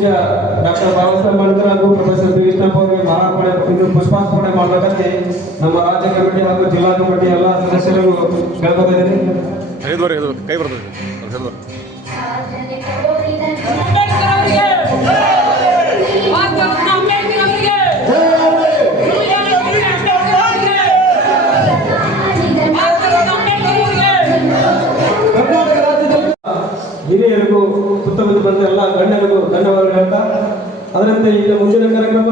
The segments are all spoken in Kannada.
ಪೂಜ್ಯ ಡಾಕ್ಟರ್ ಬಾಬಾ ಸಾಹೇಬ್ ಅಂಬೇಡ್ಕರ್ ಹಾಗೂ ಪ್ರೊಫೆಸರ್ ಬಿ ಕೃಷ್ಣಪ್ಪ ಅವರಿಗೆ ಮಾಲಾರ್ಪಣೆ ಇದು ಪುಷ್ಪಾರ್ಪಣೆ ಮಾಡಬೇಕಂತೆ ನಮ್ಮ ರಾಜ್ಯ ಕಮಿಟಿ ಹಾಗೂ ಜಿಲ್ಲಾ ಕಮಿಟಿ ಎಲ್ಲ ಸದಸ್ಯರು ಕೇಳ್ಕೊತಿದ್ದೀನಿ. ಕೈ ಬರ್ತದೆ ಹಿರಿಯರಿಗೂ ಸುತ್ತಮುತ್ತ ಬಂದ ಎಲ್ಲ ಗಣ್ಯರಿಗೂ ಧನ್ಯವಾದಗಳು ಹೇಳ್ತಾ ಅದರಂತೆ ಈಗ ಮುಂದಿನ ಕಾರ್ಯಕ್ರಮ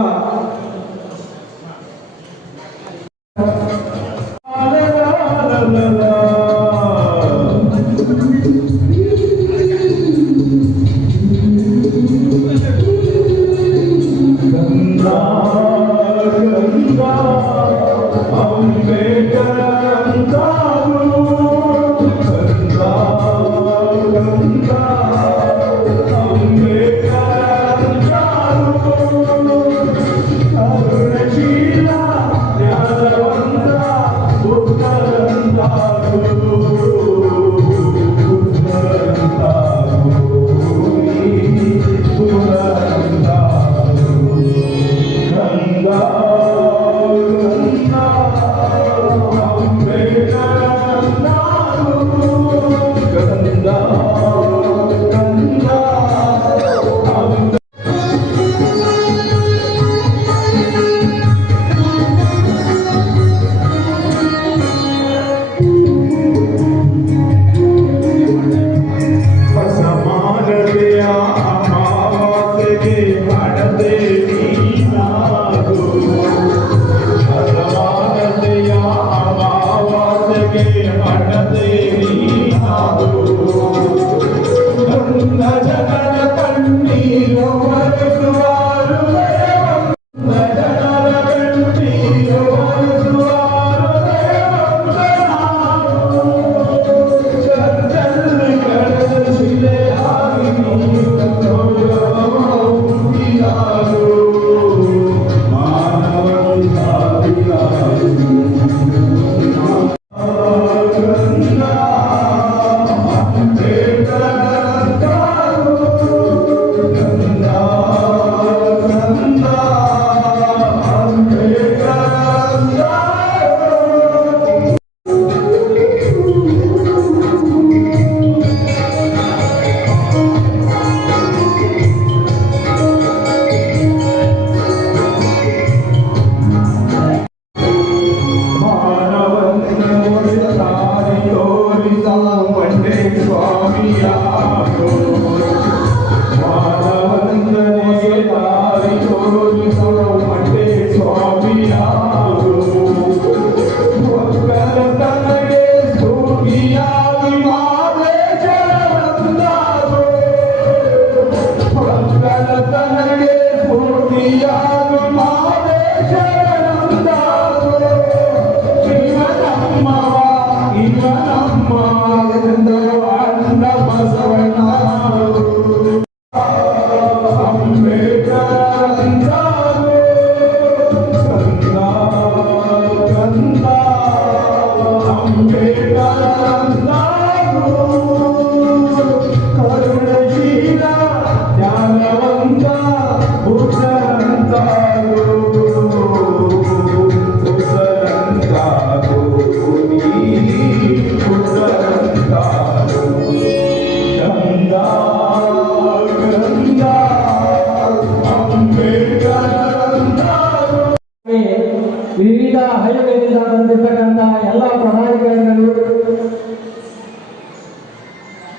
ವಿವಿಧ ಹಳ್ಳಿಗಳಿಂದ ಬಂದಿರತಕ್ಕಂಥ ಎಲ್ಲ ಪದಾಧಿಕಾರಿಗಳು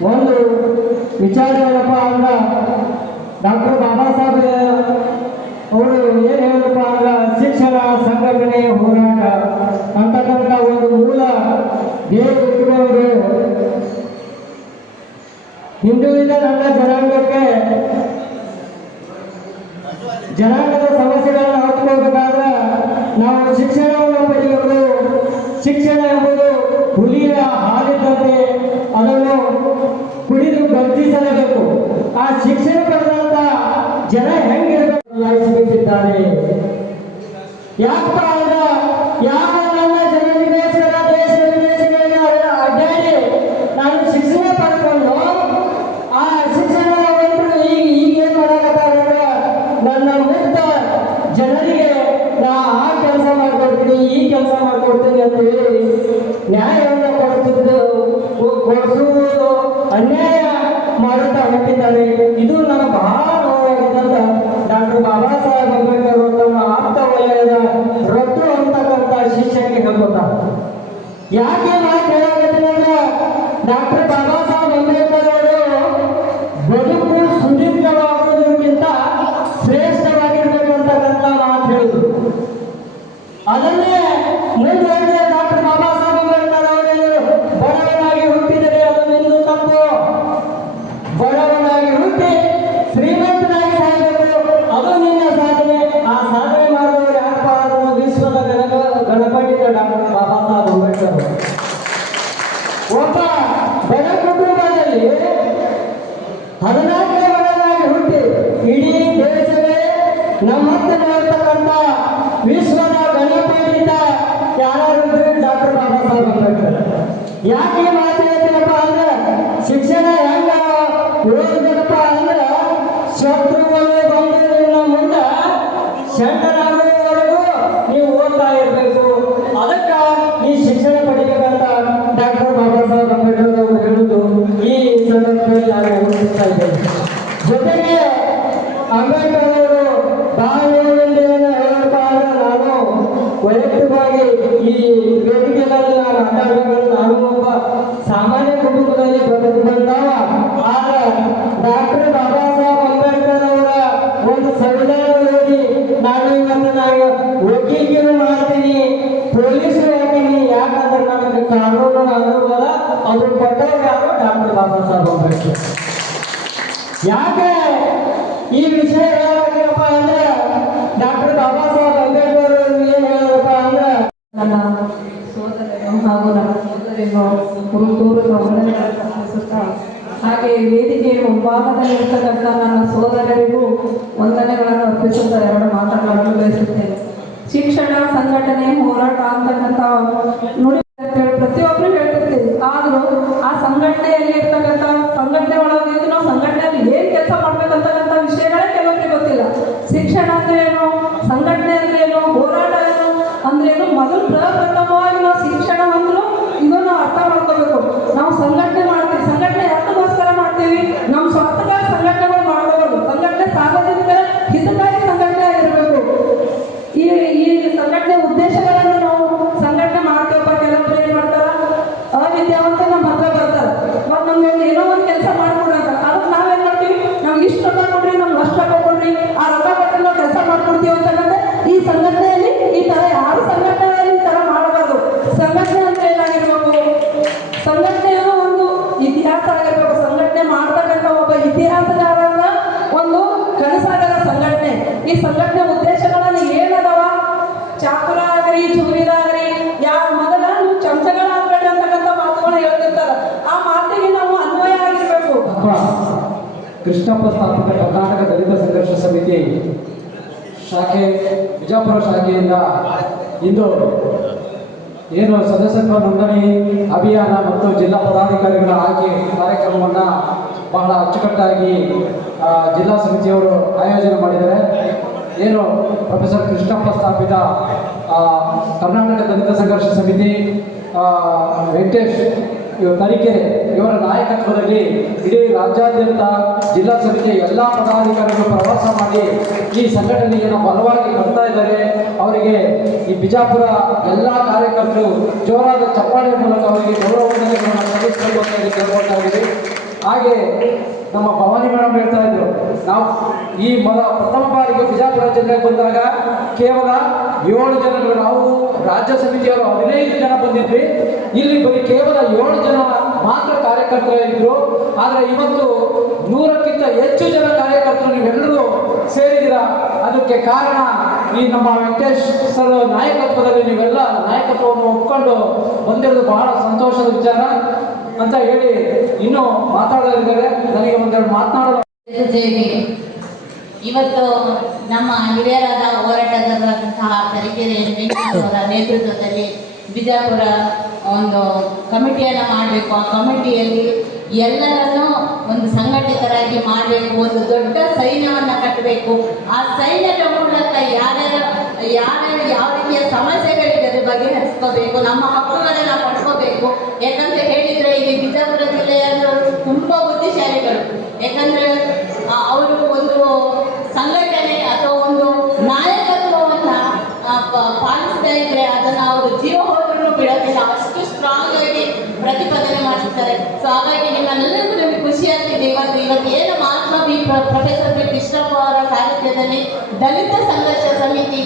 ಒಂದು ವಿಚಾರ ಏನಪ್ಪ ಅಂದ್ರೆ ಡಾಕ್ಟರ್ ಬಾಬಾ ಸಾಹೇಬ್ ಅವರು ಏನು ಹೇಳಪ್ಪ ಅಂದ್ರೆ ಶಿಕ್ಷಣ ಸಂಘಟನೆ ಹೋರಾಟ ಅಂತಕ್ಕಂಥ ಒಂದು ಮೂಲ ಧ್ಯೇಯ ಇಟ್ಟುಕೊಂಡು ಹಿಂದುಳಿದ ನನ್ನ ಜನಾಂಗದ ಸಮಸ್ಯೆಗಳನ್ನು ಹೊತ್ತುಕೋಬೇಕಾದ್ರೆ ನಾವು ಶಿಕ್ಷಣವನ್ನು ಪಡೆಯಬೇಕು. ಶಿಕ್ಷಣ ಎಂಬುದು ಹುಲಿಯ ಹಾಲಿದ್ದಂತೆ ಅದನ್ನು ಕುಡಿದು ಗರ್ಜಿಸಲೇಬೇಕು. ಆ ಶಿಕ್ಷಣ ಪಡೆದಂತ ಜನ ಹೆಂಗಿರಬೇಕಿದ್ದಾರೆ ಯಾಕಪ್ಪ ಅಂದ್ರೆ ಯಾವ ನನ್ನ ಜನರಿಗೋಸ್ಕರ ದೇಶ ವಿದೇಶಗಳಲ್ಲಿ ಅಡ್ಡಾಡಿ ನಾನು ಶಿಕ್ಷಣ ಪಡ್ಕೊಂಡು ಆ ಶಿಕ್ಷಣ ಈಗ ಏನ್ ಮಾಡಕತ್ತಾರೆ ನ್ಯಾಯವನ್ನು ಕೊಡಿಸುವುದು ಅನ್ಯಾಯ ಮಾಡುತ್ತಾ ಹೊರಟಿದ್ದಾರೆ. ಇದು ನನಗೆ ಬಹಳ ನೋವಾಗಿದ್ದಂತ ಡಾಕ್ಟರ್ ಬಾಬಾ ಸಾಹೇಬ್ ಅಂಬೇಡ್ಕರ್ ತಮ್ಮ ಆಪ್ತ ವಲಯದ ರದ್ದು ಅಂತಕ್ಕಂಥ ಶಿಷ್ಯಕ್ಕೆ ಹೇಳ್ಕೊತಾರೆ. ಯಾಕೆ ಮಾತು ಹೇಳಾಕತ್ತೀನಿ ಡಾಕ್ಟರ್ ಬಾಬಾ ಸಾಹೇಬ್ ಅಂಬೇಡ್ಕರ್ ಅವರು ಬದುಕು ಸುದೀರ್ಘವಾಗುವುದಕ್ಕಿಂತ ಶ್ರೇಷ್ಠವಾಗಿರ್ಬೇಕು ಅಂತಕ್ಕಂಥ ಮಾತು ಹೇಳಿದ್ರು. ಅದನ್ನೇ ಮುಂದುವರೆದ ಡಾಕ್ಟರ್ ಬಾಬಾ ಸಾಹೇಬ್ ಅಂಬೇಡ್ಕರ್ ಅವರು ಬಡವನಾಗಿ ಹುಟ್ಟಿದರೆ ಅದೊಂದು ತಪ್ಪು, ಬಡವನಾಗಿ ಹುಟ್ಟಿ ಶ್ರೀಮಂತನಾಗಿ ಸಾಯಬೇಕು ಅದು ನಿನ್ನ ಸಾಧನೆ. ಆ ಸಾಧನೆ ಮಾಡುವವರು ಯಾರಪ್ಪ ಅದನ್ನು ವಿಶ್ವದ ಗಣಪಂಡಿತ ಡಾಕ್ಟರ್ ಬಾಬಾ ಸಾಹೇಬ್ ಅಂಬೇಡ್ಕರ್. ಒಬ್ಬ ಬಡ ಕುಟುಂಬದಲ್ಲಿ 14ನೇ ಮಗನಾಗಿ ಹುಟ್ಟಿ ಇಡೀ ದೇಶವೇ ನಮ್ಮತ್ತ ನೋಡ್ತಕ್ಕಂಥ ವಿಶ್ವದ ಗಣಪಂಡಿತ ಯಾರಾದ್ರೂ ಡಾಕ್ಟರ್ ಬಾಬಾ ಸಾಹೇಬ್ ಅಂಬೇಡ್ಕರ್. ಯಾಕೆ ಮಾತು ಹೇಳ್ತೀನಪ್ಪ ಅಂದ್ರೆ ಶಿಕ್ಷಣ ಹೆಂಗ ಓದಬೇಕಪ್ಪ ಅಂದ್ರೆ ಶತ್ರುಗಳು ಬಂದು ನಿಮ್ಮ ಮುಂದೆ ಶರಣರಾಗುವವರೆಗೂ ನೀವು ಓದ್ತಾ ಇರಬೇಕು. ಅದಕ್ಕ ಈ ಶಿಕ್ಷಣ ಪಡಿಬೇಕಂತ ಡಾಕ್ಟರ್ ಬಾಬಾ ಸಾಹೇಬ್ ಅಂಬೇಡ್ಕರ್ ಅವರು ಹೇಳುವುದು ಈ ಸಂದರ್ಭದಲ್ಲಿ ನಾನು ಗಮನಿಸ್ತಾ ಇದ್ದೇನೆ. ಜೊತೆಗೆ ಅಂಬೇಡ್ಕರ್ ಅವರು ಬಾಲ್ಯದಲ್ಲಿ ಹೇಳಪ್ಪ ಅಂದ್ರೆ ನಾನು ವೈಯಕ್ತಿಕವಾಗಿ ಈ ವೇದಿಕೆಗಳಲ್ಲಿ ನಾನು ಮಾತಾಡಬೇಕು. ನಾನು ಒಬ್ಬ ಸಾಮಾನ್ಯ ಕುಟುಂಬದಲ್ಲಿ ಬದುಕು ಬಂದವ. ಆದ್ರೆ ಡಾಕ್ಟರ್ ಬಾಬಾ ಸಾಹೇಬ್ ಅಂಬೇಡ್ಕರ್ ಅವರ ಒಂದು ಸಂವಿಧಾನ ಓದಿ ನಾನು ವಕೀಲಿಕೆಯನ್ನು ಮಾಡ್ತೀನಿ, ಪೊಲೀಸರು ಹಾಕಿನಿ. ಯಾಕಂದ್ರೆ ನನಗೆ ಕಾನೂನು ಅನುಭವ ಅದು ಕೊಟ್ಟವ್ರು ಯಾರು ಡಾಕ್ಟರ್ ಬಾಬಾ ಸಾಹೇಬ್ ಅಂಬೇಡ್ಕರ್. ಯಾಕೆ ಈ ವಿಷಯ ಹೇಳಬೇಕಪ್ಪ ಅಂದ್ರೆ ಡಾಕ್ಟರ್ ಬಾಬಾ ಸಾಹೇಬ್ ಅಂಬೇಡ್ಕರ್ ಏನ್ ಹೇಳಬೇಕಪ್ಪ ಅಂದ್ರೆ ನನ್ನ ಸೋದರರು ಹಾಗೂ ನನ್ನ ಸೋದರಿಗೂ ಗುರುತೂರದ ವಂದನೆಗಳನ್ನು ಸಲ್ಲಿಸುತ್ತಾ, ಹಾಗೆ ವೇದಿಕೆಯ ಮುಂಭಾಗದಲ್ಲಿರ್ತಕ್ಕಂಥ ನನ್ನ ಸೋದರರಿಗೂ ವಂದನೆಗಳನ್ನು ಅರ್ಪಿಸುತ್ತಾ ಎರಡು ಮಾತುಗಳನ್ನು ಬಯಸುತ್ತೇನೆ. ಶಿಕ್ಷಣ, ಸಂಘಟನೆ, ಹೋರಾಟ ಅಂತಕ್ಕಂಥ ನುಡಿ ಪ್ರತಿಯೊಬ್ಬರು ಹೇಳ್ತಿರ್ತೀವಿ. ಆದರೂ ಆ ಸಂಘಟನೆಯಲ್ಲಿ ಇರ್ತಕ್ಕಂಥ ಸಂಘಟನೆ ಒಳಗಿದ್ದು ನಾವು ಸಂಘಟನೆಯಲ್ಲಿ ಏನು ಕೆಲಸ ಮಾಡ್ಬೇಕಂತಕ್ಕಂಥ ವಿಷಯಗಳೇ ಕೆಲವರಿಗೆ ಗೊತ್ತಿಲ್ಲ. ಶಿಕ್ಷಣ ಅಂದ್ರೆ ಏನು, ಸಂಘಟನೆ ಅಂದ್ರೆ ಏನು, ಹೋರಾಟ ಏನು ಅಂದ್ರೆ ಏನು, ಮೊದಲು ಪ್ರಪ್ರಥಮವಾಗಿ ನಾವು ಶಿಕ್ಷಣ ಅಂದ್ರು ಇದನ್ನು ಅರ್ಥ ಮಾಡ್ಕೋಬೇಕು. ನಾವು ಸಂಘಟನೆ ಮಾಡ್ತೀವಿ, ಸಂಘಟನೆ ಯಾತಕ್ಕೋಸ್ಕರ ಮಾಡ್ತೀವಿ? ನಮ್ಮ ಸ್ವಾರ್ಥಕ್ಕಾಗಿ ಸಂಘಟನೆಗಳು ಮಾಡಬಹುದು. ಸಂಘಟನೆ ಸಾರ್ವಜನಿಕರ ಹಿತಕ್ಕಾಗಿ ಸಂಘಟನೆ ಆಗಿರಬೇಕು. ಈ ಸಂಘಟನೆ ಉದ್ದೇಶಗಳನ್ನು ನಾವು ಸಂಘಟನೆ ಮಾಡ್ತೀವಪ್ಪ. ಕೆಲವೊಬ್ರು ಏನ್ ಮಾಡ್ತಾರ, ಅವಿದ್ಯಾವಂತ ನಮ್ಮ ಹತ್ರ ಬರ್ತಾರೆ, ಮತ್ತು ನಮ್ಗೆ ಏನೋ ಒಂದು ಕೆಲಸ ಮಾಡ್ಕೊಡ್ರಿ ಅಂತ. ಅದಕ್ಕೆ ನಾವೇನ್ ಮಾಡ್ತೀವಿ, ನಮ್ಗೆ ಇಷ್ಟು ರೊಕ್ಕ ಕೊಡ್ರಿ, ನಮ್ಗೆ ಅಷ್ಟು ರೊಕ್ಕ ಕೊಡ್ರಿ, ಆ ರೊಕ್ಕ ಕೊಟ್ಟರೆ ನಾವು ಕೆಲಸ ಮಾಡ್ಕೊಡ್ತೀವಿ ಅಂತಕ್ಕಂತೆ. ಈ ಸಂಘಟನೆಯಲ್ಲಿ ಈ ತರ ಯಾರು ಸಂಘಟನೆಯಲ್ಲಿ ಈ ತರ ಮಾಡಬಾರ್ದು. ಸಂಘಟನೆ ಅಂತ ಏನಾಗಿರ್ಬೇಕು, ಸಂಘಟನೆಯ ಒಂದು ಇತಿಹಾಸ ಆಗಿರ್ಬೇಕು. ಸಂಘಟನೆ ಮಾಡ್ತಕ್ಕಂಥ ಒಬ್ಬ ಇತಿಹಾಸಗಾರರ ಒಂದು ಕನಸಾಗರ ಸಂಘಟನೆ. ಈ ಸಂಘಟನೆ ಉದ್ದೇಶಗಳನ್ನು ಏನದವ, ಚಾಕುರ ಆಗಲಿ ಚೂರಿದಾಗಲಿ ಯಾರ ಮೊದಲ ನೀವು ಚಮಚಗಳಾಗಬೇಡಿ ಅಂತಕ್ಕಂಥ ಮಾತುಗಳನ್ನ ಹೇಳ್ತಿರ್ತಾರ. ಆ ಮಾತಿಗೆ ನಾವು ಅನ್ವಯ ಆಗಿರ್ಬೇಕು. ಕೃಷ್ಣಪ್ಪ ಸ್ಥಾಪಿತ ಕರ್ನಾಟಕ ದಲಿತ ಸಂಘರ್ಷ ಸಮಿತಿ ಶಾಖೆ ಬಿಜಾಪುರ ಶಾಖೆಯಿಂದ ಇಂದು ಏನು ಸದಸ್ಯತ್ವ ನೋಂದಣಿ ಅಭಿಯಾನ ಮತ್ತು ಜಿಲ್ಲಾ ಪದಾಧಿಕಾರಿಗಳ ಆಯ್ಕೆ ಕಾರ್ಯಕ್ರಮವನ್ನು ಬಹಳ ಅಚ್ಚುಕಟ್ಟಾಗಿ ಜಿಲ್ಲಾ ಸಮಿತಿಯವರು ಆಯೋಜನೆ ಮಾಡಿದ್ದಾರೆ. ಏನು ಪ್ರೊಫೆಸರ್ ಕೃಷ್ಣಪ್ಪ ಸ್ಥಾಪಿತ ಕರ್ನಾಟಕ ದಲಿತ ಸಂಘರ್ಷ ಸಮಿತಿ ವೆಂಕಟೇಶ್ ತರೀಕೆರೆ ಇವರ ನಾಯಕತ್ವದಲ್ಲಿ ಇಡೀ ರಾಜ್ಯಾದ್ಯಂತ ಜಿಲ್ಲಾ ಸಮಿತಿಯ ಎಲ್ಲ ಪದಾಧಿಕಾರಿಗಳು ಪ್ರವಾಸ ಮಾಡಿ ಈ ಸಂಘಟನೆಯನ್ನು ಬಲವಾಗಿ ಕಟ್ತಾ ಇದ್ದಾರೆ. ಅವರಿಗೆ ಈ ಬಿಜಾಪುರ ಎಲ್ಲ ಕಾರ್ಯಕರ್ತರು ಜೋರಾದ ಚಪ್ಪಾಳೆಯ ಮೂಲಕ ಅವರಿಗೆ ಗೌರವ ವಂದನೆಗಳನ್ನು ಸಲ್ಲಿಸಬೇಕು ಅಂತ ಹೇಳಿ ಕೇಳ್ಕೊಳ್ತಾ ಇದ್ದೀವಿ. ಹಾಗೆ ನಮ್ಮ ಭವಾನಿ ಮೇಡಮ್ ಹೇಳ್ತಾ ಇದ್ರು, ನಾವು ಈ ಪ್ರಥಮ ಬಾರಿಗೆ ಬಿಜಾಪುರ ಜಿಲ್ಲೆಗೆ ಬಂದಾಗ ಕೇವಲ 7 ಜನಗಳು, ನಾವು ರಾಜ್ಯ ಸಮಿತಿಯವರು 15 ಜನ ಬಂದಿದ್ವಿ. ಇಲ್ಲಿ ಬರೀ ಕೇವಲ 7 ಜನ ಮಾತ್ರ ಕಾರ್ಯಕರ್ತರು ಇದ್ರು. ಆದರೆ ಇವತ್ತು 100ಕ್ಕಿಂತ ಹೆಚ್ಚು ಜನ ಕಾರ್ಯಕರ್ತರು ನೀವೆಲ್ಲರೂ ಸೇರಿದ್ದೀರಾ. ಅದಕ್ಕೆ ಕಾರಣ ಈ ನಮ್ಮ ವೆಂಕಟೇಶ್ ಸರ್ ನಾಯಕತ್ವದಲ್ಲಿ ನೀವೆಲ್ಲ ನಾಯಕತ್ವವನ್ನು ಒಪ್ಕೊಂಡು ಬಂದಿರೋದು ಬಹಳ ಸಂತೋಷದ ವಿಚಾರ ಅಂತ ಹೇಳಿ ಇನ್ನೂ ಮಾತಾಡಲಿದ್ದಾರೆ. ನನಗೆ ಒಂದೆರಡು ಮಾತನಾಡಲು ಇವತ್ತು ನಮ್ಮ ಹಿರಿಯರಾದ ಹೋರಾಟಗಾರರಾದಂತಹ ತರೀಕೆರೆ ವೆಂಕಟೇಶ್ ಅವರ ನೇತೃತ್ವದಲ್ಲಿ ಬಿಜಾಪುರ ಒಂದು ಕಮಿಟಿಯನ್ನು ಮಾಡಬೇಕು. ಆ ಕಮಿಟಿಯಲ್ಲಿ ಎಲ್ಲರನ್ನೂ ಒಂದು ಸಂಘಟಿತರಾಗಿ ಮಾಡಬೇಕು. ಒಂದು ದೊಡ್ಡ ಸೈನ್ಯವನ್ನು ಕಟ್ಟಬೇಕು. ಆ ಸೈನ್ಯದ ಮೂಲಕ ಯಾರ್ಯಾರ ಯಾವ ರೀತಿಯ ಸಮಸ್ಯೆಗಳಿದೆ ಬಗೆಹರಿಸ್ಕೋಬೇಕು, ನಮ್ಮ ಹಕ್ಕುಗಳನ್ನ ಪಡ್ಕೋಬೇಕು. ಯಾಕಂತ ಹೇಳಿದ್ರೆ ಇಲ್ಲಿ ಬಿಜಾಪುರ ಜಿಲ್ಲೆಯವರು ತುಂಬಾ ಬುದ್ಧಿಶಾಲಿಗಳು. ಯಾಕಂದ್ರೆ ಅವರು ಒಂದು ಸಂಘಟನೆ ಅಥವಾ ಒಂದು ನಾಯಕತ್ವವನ್ನ ಪಾಲಿಸ್ತಾ ಇದ್ರೆ ಅದನ್ನ ಅವರು ಜೀವ ಹೋದ್ರೂ ಬಿಡೋದಿಲ್ಲ, ಅಷ್ಟು ಸ್ಟ್ರಾಂಗ್ ಆಗಿ ಪ್ರತಿಪಾದನೆ ಮಾಡ್ತಾರೆ. ಸೊ ಹಾಗಾಗಿ ನಿಮ್ಮೆಲ್ಲರಿಗೂ ನಮಗೆ ಖುಷಿ ಆಗ್ತಿದೆ. ಇವತ್ತು ಏನು ಮಹಾತ್ಮ ಪ್ರೊಫೆಸರ್ ಬಿ ಕೃಷ್ಣಪ್ಪ ಅವರ ಸಾಹಿತ್ಯದಲ್ಲಿ ದಲಿತ ಸಂಘರ್ಷ ಸಮಿತಿ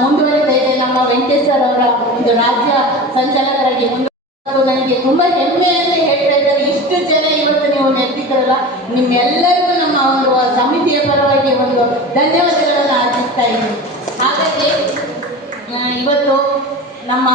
ಮುಂದುವರಿತಾ ಇದೆ. ನಮ್ಮ ವೆಂಕಟೇಶ್ವರ ಅವರ ಒಂದು ರಾಜ್ಯ ಸಂಚಾಲಕರಾಗಿ ನನಗೆ ತುಂಬಾ ಹೆಮ್ಮೆ ಅಂತ ಹೇಳ್ತಾ ಇದ್ದಾರೆ. ಇಷ್ಟು ಜನ ಇವತ್ತು ನೀವು ನೆರೆದಿದ್ದಾರಲ್ಲ, ನಿಮ್ಮೆಲ್ಲರಿಗೂ ನಮ್ಮ ಒಂದು ಸಮಿತಿಯ ಪರವಾಗಿ ಒಂದು ಧನ್ಯವಾದಗಳನ್ನು ಅರ್ಪಿಸ್ತಾ ಇದ್ದೀನಿ. ಹಾಗಾಗಿ ಇವತ್ತು ನಮ್ಮ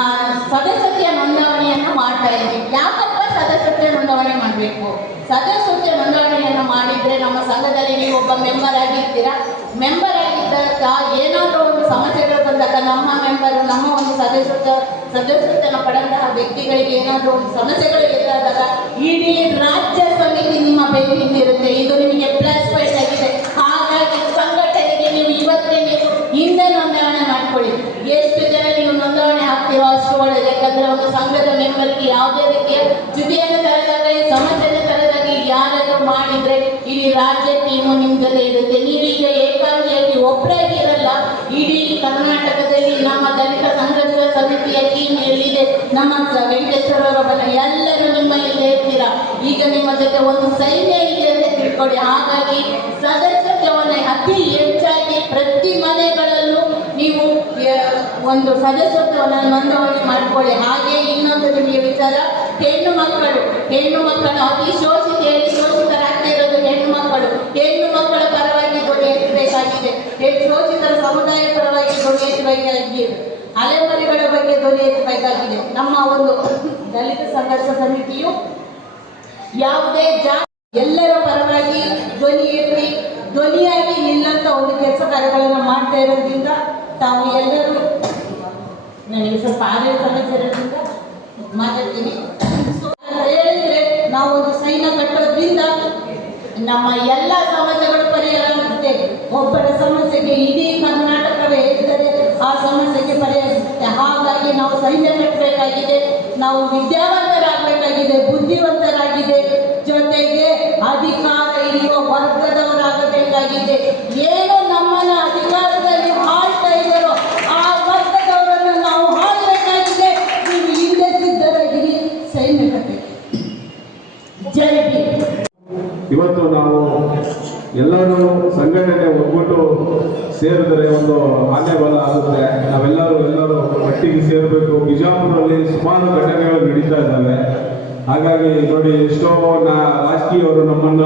ಸದಸ್ಯತ್ವ ನೋಂದಣಿಯನ್ನು ಮಾಡ್ತಾ ಇದ್ದೀವಿ. ಯಾಕಪ್ಪ ಸದಸ್ಯತ್ವ ನೋಂದಣಿ ಮಾಡಬೇಕು? ಸದಸ್ಯತ್ವ ನೋಂದಣಿಯನ್ನು ಮಾಡಿದ್ರೆ ನಮ್ಮ ಸಂಘದಲ್ಲಿ ನೀವು ಒಬ್ಬ ಮೆಂಬರ್ ಆಗಿರ್ತೀರಾ. ಮೆಂಬರ್ ಆಗಿದ್ದಾಗ ಏನಾದರೂ ಒಂದು ಸಮಸ್ಯೆಗಳು ಬಂದಾಗ ನಮ್ಮ ಮೆಂಬರು ನಮ್ಮ ಒಂದು ಸದಸ್ಯತ್ವನ ಪಡೆದಂತಹ ವ್ಯಕ್ತಿಗಳಿಗೆ ಏನಾದರೂ ಒಂದು ಸಮಸ್ಯೆಗಳು ಎದುರಾದಾಗ ಇಡೀ ರಾಜ್ಯ ಸಮಿತಿ ನಿಮ್ಮ ಬೆನ್ನಿಂದಿರುತ್ತೆ. ಇದು ನಿಮಗೆ ಪ್ಲಸ್ ಪಾಯಿಂಟ್ ಆಗಿದೆ. ಹಾಗಾಗಿ ಸಂಘಟನೆಗೆ ನೀವು ಇವತ್ತೇ ನೀವು ಹಿಂದೆ ನೋಂದಣಿ ಮಾಡ್ಕೊಳ್ಳಿ. ಎಷ್ಟು ಜನ ನೀವು ನೋಂದಣಿ ಆಗ್ತೀರೋ ಅಷ್ಟು ಒಳ್ಳೆಯದು. ಯಾಕಂದ್ರೆ ಒಂದು ಸಂಘದ ಮೆಂಬರ್ಗೆ ಯಾವುದೇ ರೀತಿಯ ಚ್ಯುತಿಯನ್ನು ತರದಾಗ, ಈ ಸಮಸ್ಯೆಯನ್ನು ತರದಾಗ ಯಾರಾದರೂ ಮಾಡಿದ್ರೆ ಇಡೀ ರಾಜ್ಯ ಟೀಮು ನಿಮ್ಮ ಜೊತೆ ಇರುತ್ತೆ. ನೀವೀಗ ಏಕಾಂಗಿಯಾಗಿ ಒಬ್ಬರಾಗಿ ಇರಲ್ಲ. ಇಡೀ ಕರ್ನಾಟಕದಲ್ಲಿ ನಮ್ಮ ದಲಿತ ಸಂಘರ್ಷ ಸಮಿತಿಯ ಟೀಮ್ ಎಲ್ಲಿದೆ, ನಮ್ಮ ವೆಂಕಟೇಶ್ವರ ಅವರ ಎಲ್ಲರೂ ನಿಮ್ಮ ಇಲ್ಲಿ ಇರ್ತೀರಾ. ಈಗ ನಿಮ್ಮ ಜೊತೆ ಒಂದು ಸೈನ್ಯ ಇದೆ ಅಂತ ತಿಳ್ಕೊಳ್ಳಿ. ಹಾಗಾಗಿ ಸದಸ್ಯತ್ವವನ್ನು ಅತಿ ಹೆಚ್ಚಾಗಿ ಪ್ರತಿ ಮನೆಗಳಲ್ಲೂ ನೀವು ಒಂದು ಸದಸ್ಯತ್ವವನ್ನು ನೋಂದಣಿ ಮಾಡ್ಕೊಳ್ಳಿ. ಹಾಗೆ ಇನ್ನೊಂದು ನಿಮಗೆ ವಿಚಾರ, ಹೆಣ್ಣು ಮಕ್ಕಳು ಅತಿ ಶೋಷಿತರಾಗ್ತಾ ಇರೋದು ಹೆಣ್ಣು ಮಕ್ಕಳ ಪರವಾಗಿ ಧ್ವನಿ ಎತ್ತಬೇಕಾಗಿದೆ. ಶೋಷಿತರ ಸಮುದಾಯ ಪರವಾಗಿ ಧ್ವನಿ ಎತ್ತಬೇಕಾಗಿದೆ. ಅಲೆಮರಿಗಳ ಬಗ್ಗೆ ಧ್ವನಿ ಎತ್ತಬೇಕಾಗಿದೆ. ನಮ್ಮ ಒಂದು ದಲಿತ ಸಂಘರ್ಷ ಸಮಿತಿಯು ಯಾವುದೇ ಎಲ್ಲರ ಪರವಾಗಿ ಧ್ವನಿಯಾಗಿ ನಿಲ್ಲಂತ ಒಂದು ಕೆಲಸ ಕಾರ್ಯಗಳನ್ನು ಮಾಡ್ತಾ ಇರೋದ್ರಿಂದ ತಾವು ಎಲ್ಲರೂ, ನನಗೆ ಸ್ವಲ್ಪ ಆರೋಗ್ಯ ಸಮಸ್ಯೆ ಇರೋದ್ರಿಂದ ಮಾತಾಡ್ತೀನಿ. ಹೇಳಿದ್ರೆ ನಾವು ಒಂದು ಸೈನ್ಯ ಕಟ್ಟೋದ್ರಿಂದ ನಮ್ಮ ಎಲ್ಲ ಸಮಸ್ಯೆಗಳು ಪರಿಹಾರ ಆಗುತ್ತೆ. ಒಬ್ಬರ ಸಮಸ್ಯೆಗೆ ಇಡೀ ಕರ್ನಾಟಕವೇ ಇದ್ದರೆ ಆ ಸಮಸ್ಯೆಗೆ ಪರಿಹರಿಸುತ್ತೆ. ಹಾಗಾಗಿ ನಾವು ಸೈನ್ಯ ಕಟ್ಟಬೇಕಾಗಿದೆ, ನಾವು ವಿದ್ಯಾವಂತರಾಗಬೇಕಾಗಿದೆ, ಬುದ್ಧಿವಂತರಾಗಿದೆ, ಜೊತೆಗೆ ಅಧಿಕಾರ ಹಿಡಿಯುವ ವರ್ಗದವರಾಗಬೇಕಾಗಿದೆ. ಏನು ನಮ್ಮನ್ನ ಅಧಿಕಾರದಲ್ಲಿ ಆಳ್ತಾ ಇದ್ದಾರೋ ಆ ವರ್ಗದವರನ್ನು ನಾವು ಆಳ್ಬೇಕಾಗಿದೆ. ನೀವು ಹಿಂದೆ ಸಿದ್ಧರಾಗಿರಿ, ಸೈನ್ಯ ಕಟ್ಟಬೇಕು. ಜೈ ಭೀಮ್. ಇವತ್ತು ನಾವು ಎಲ್ಲರೂ ಸಂಘಟನೆ ಒಗ್ಗಟ್ಟು ಸೇರಿದ್ರೆ ಒಂದು ಆನೆ ಬಲ ಆಗುತ್ತೆ. ಎಲ್ಲರೂ ಒಟ್ಟಿಗೆ ಸೇರಬೇಕು. ಬಿಜಾಪುರಲ್ಲಿ ಸುಮಾರು ಘಟನೆಗಳು ನಡೀತಾ ಇದ್ದಾವೆ. ಹಾಗಾಗಿ ನೋಡಿ, ಎಷ್ಟೋ ರಾಜಕೀಯವರು ನಮ್ಮನ್ನ